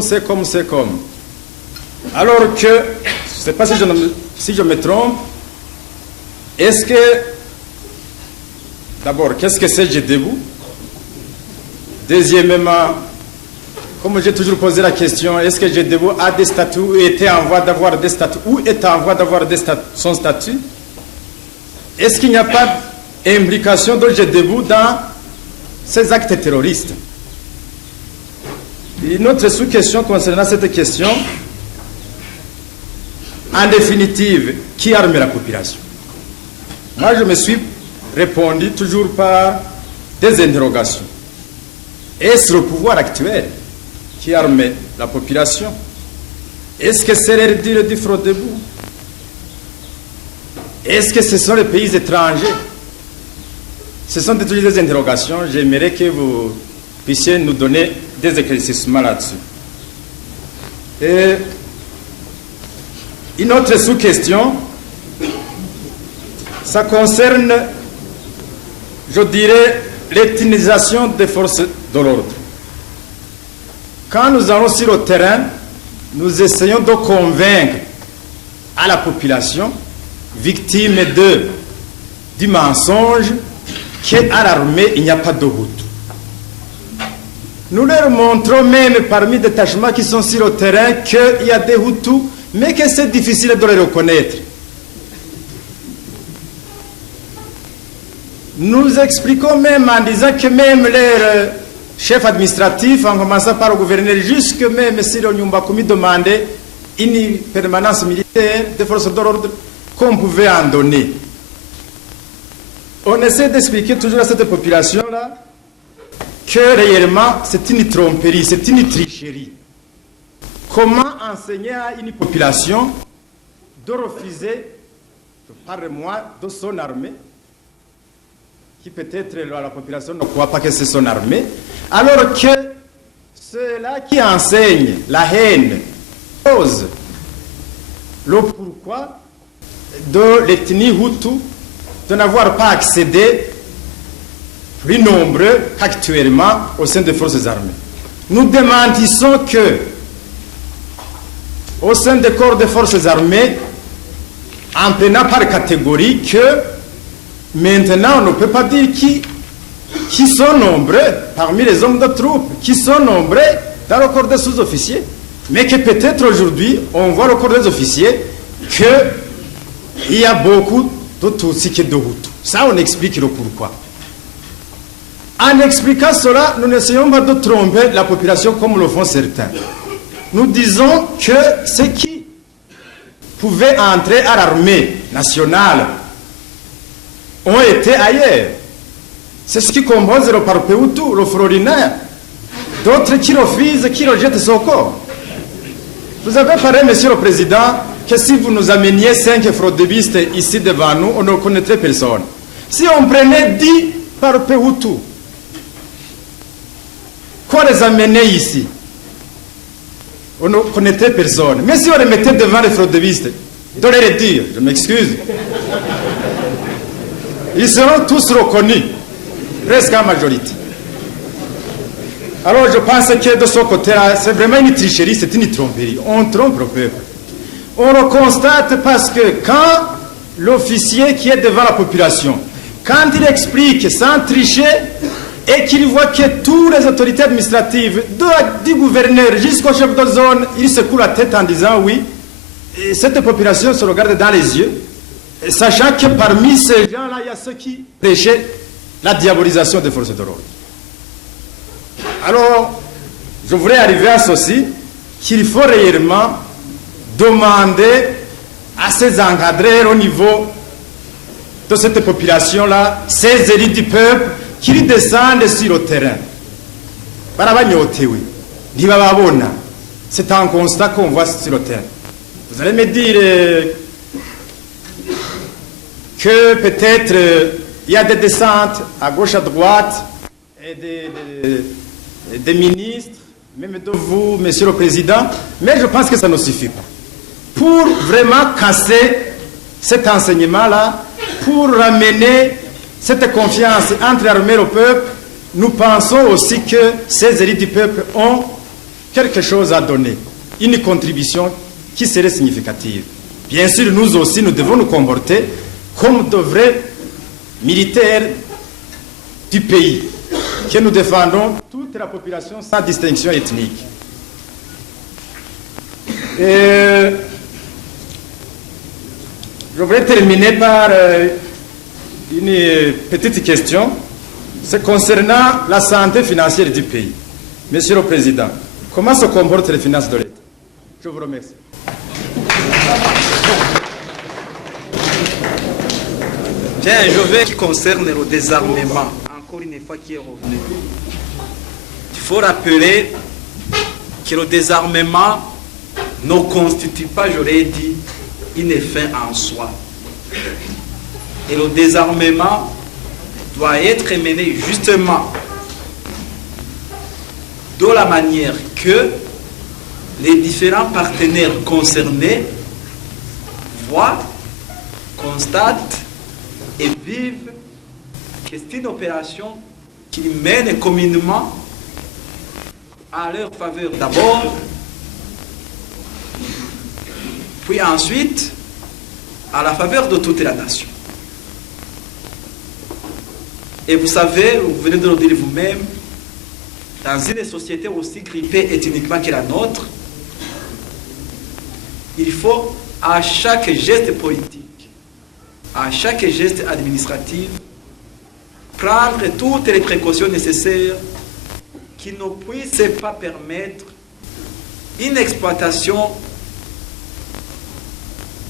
Alors que, je ne sais pas si je me trompe, est-ce que, d'abord, qu'est-ce que c'est J'ai debout? Deuxièmement, comme j'ai toujours posé la question, est-ce que J'ai debout a des statuts ou était en voie d'avoir des statuts ou est en voie d'avoir son statut? Est-ce qu'il n'y a pas d'implication de J'ai debout dans ces actes terroristes? Une autre sous-question concernant cette question, en définitive, qui arme la population? Moi, je me suis répondu toujours par des interrogations. Est-ce le pouvoir actuel qui arme la population? Est-ce que c'est l'herdir du Frodebu? Est-ce que ce sont les pays étrangers? Ce sont toujours des interrogations. J'aimerais que vous puissiez nous donner des éclaircissements là-dessus. Et une autre sous-question, ça concerne, je dirais, l'utilisation des forces de l'ordre. Quand nous allons sur le terrain, nous essayons de convaincre à la population, victime du mensonge, qu'à l'armée, il n'y a pas de Hutu. Nous leur montrons même parmi des détachements qui sont sur le terrain qu'il y a des Hutus, mais que c'est difficile de les reconnaître. Nous expliquons même en disant que même les chefs administratifs, en commençant par le gouverneur, jusque même si le Nyumbakoumi demandait une permanence militaire des forces de l'ordre, qu'on pouvait en donner. On essaie d'expliquer toujours à cette population-là que réellement c'est une tromperie, c'est une tricherie. Comment enseigner à une population de refuser, parle-moi, de son armée, qui peut-être la population ne croit pas que c'est son armée, alors que ceux-là qui enseignent la haine posent le pourquoi de l'ethnie Hutu de n'avoir pas accédé plus nombreux actuellement au sein des forces armées. Nous démentissons que au sein des corps des forces armées, en prenant par catégorie que maintenant on ne peut pas dire qui sont nombreux parmi les hommes de troupes, qui sont nombreux dans le corps des sous-officiers, mais que peut-être aujourd'hui on voit le corps des officiers qu'il y a beaucoup de Tutsis que de Hutus. Ça on explique le pourquoi. En expliquant cela, nous n'essayons pas de tromper la population comme le font certains. Nous disons que ceux qui pouvaient entrer à l'armée nationale ont été ailleurs. C'est ce qui compose le Parpehutu, le Florina. D'autres qui refusent, qui rejettent son corps. Vous avez parlé, Monsieur le Président, que si vous nous ameniez 5 fraudébistes ici devant nous, on ne connaîtrait personne. Si on prenait 10 Parpehutu, quoi les amener ici? On ne connaîtrait personne. Mais si on les mettait devant les fraudébistes, de les dire, je m'excuse, ils seront tous reconnus, presque en majorité. Alors je pense que de ce côté-là, c'est vraiment une tricherie, c'est une tromperie. On trompe le peuple. On le constate parce que quand l'officier qui est devant la population, quand il explique sans tricher et qu'il voit que toutes les autorités administratives, du gouverneur jusqu'au chef de zone, il secoue la tête en disant oui, et cette population se regarde dans les yeux, sachant que parmi ces gens-là, il y a ceux qui prêchaient la diabolisation des forces de l'ordre. Alors, je voudrais arriver à ceci, qu'il faut réellement demander à ces encadreurs au niveau de cette population-là, ces élites du peuple, qu'ils descendent sur le terrain. C'est un constat qu'on voit sur le terrain. Vous allez me dire que peut-être il y a des descentes à gauche, à droite, et des ministres, même de vous, Monsieur le Président, mais je pense que ça ne suffit pas. Pour vraiment casser cet enseignement-là, pour ramener cette confiance entre l'armée et le peuple, nous pensons aussi que ces élites du peuple ont quelque chose à donner, une contribution qui serait significative. Bien sûr, nous aussi, nous devons nous comporter comme de vrais militaires du pays, que nous défendons toute la population sans distinction ethnique. Et je voudrais terminer par une petite question. C'est concernant la santé financière du pays. Monsieur le Président, comment se comportent les finances de l'État? Je vous remercie. Bien, je vais qui concerne le désarmement, encore une fois qui est revenu. Il faut rappeler que le désarmement ne constitue pas, je l'ai dit, une fin en soi. Et le désarmement doit être mené justement de la manière que les différents partenaires concernés voient, constatent et vivent que c'est une opération qu'ils mènent communément à leur faveur d'abord, puis ensuite à la faveur de toute la nation. Et vous savez, vous venez de le dire vous-même, dans une société aussi grippée ethniquement que la nôtre, il faut à chaque geste politique, à chaque geste administratif, prendre toutes les précautions nécessaires qui ne puissent pas permettre une exploitation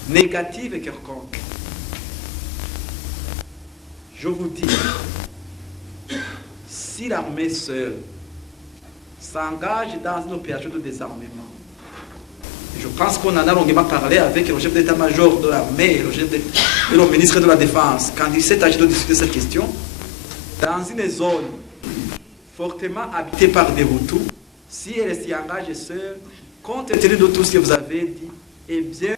négative et quelconque. Je vous dis, si l'armée seule s'engage dans une opération de désarmement, je pense qu'on en a longuement parlé avec le chef d'état-major de l'armée et le ministre de la Défense, quand il s'est agi de discuter cette question, dans une zone fortement habitée par des Hutus, si elle s'y engage seule, compte tenu de tout ce que vous avez dit, eh bien,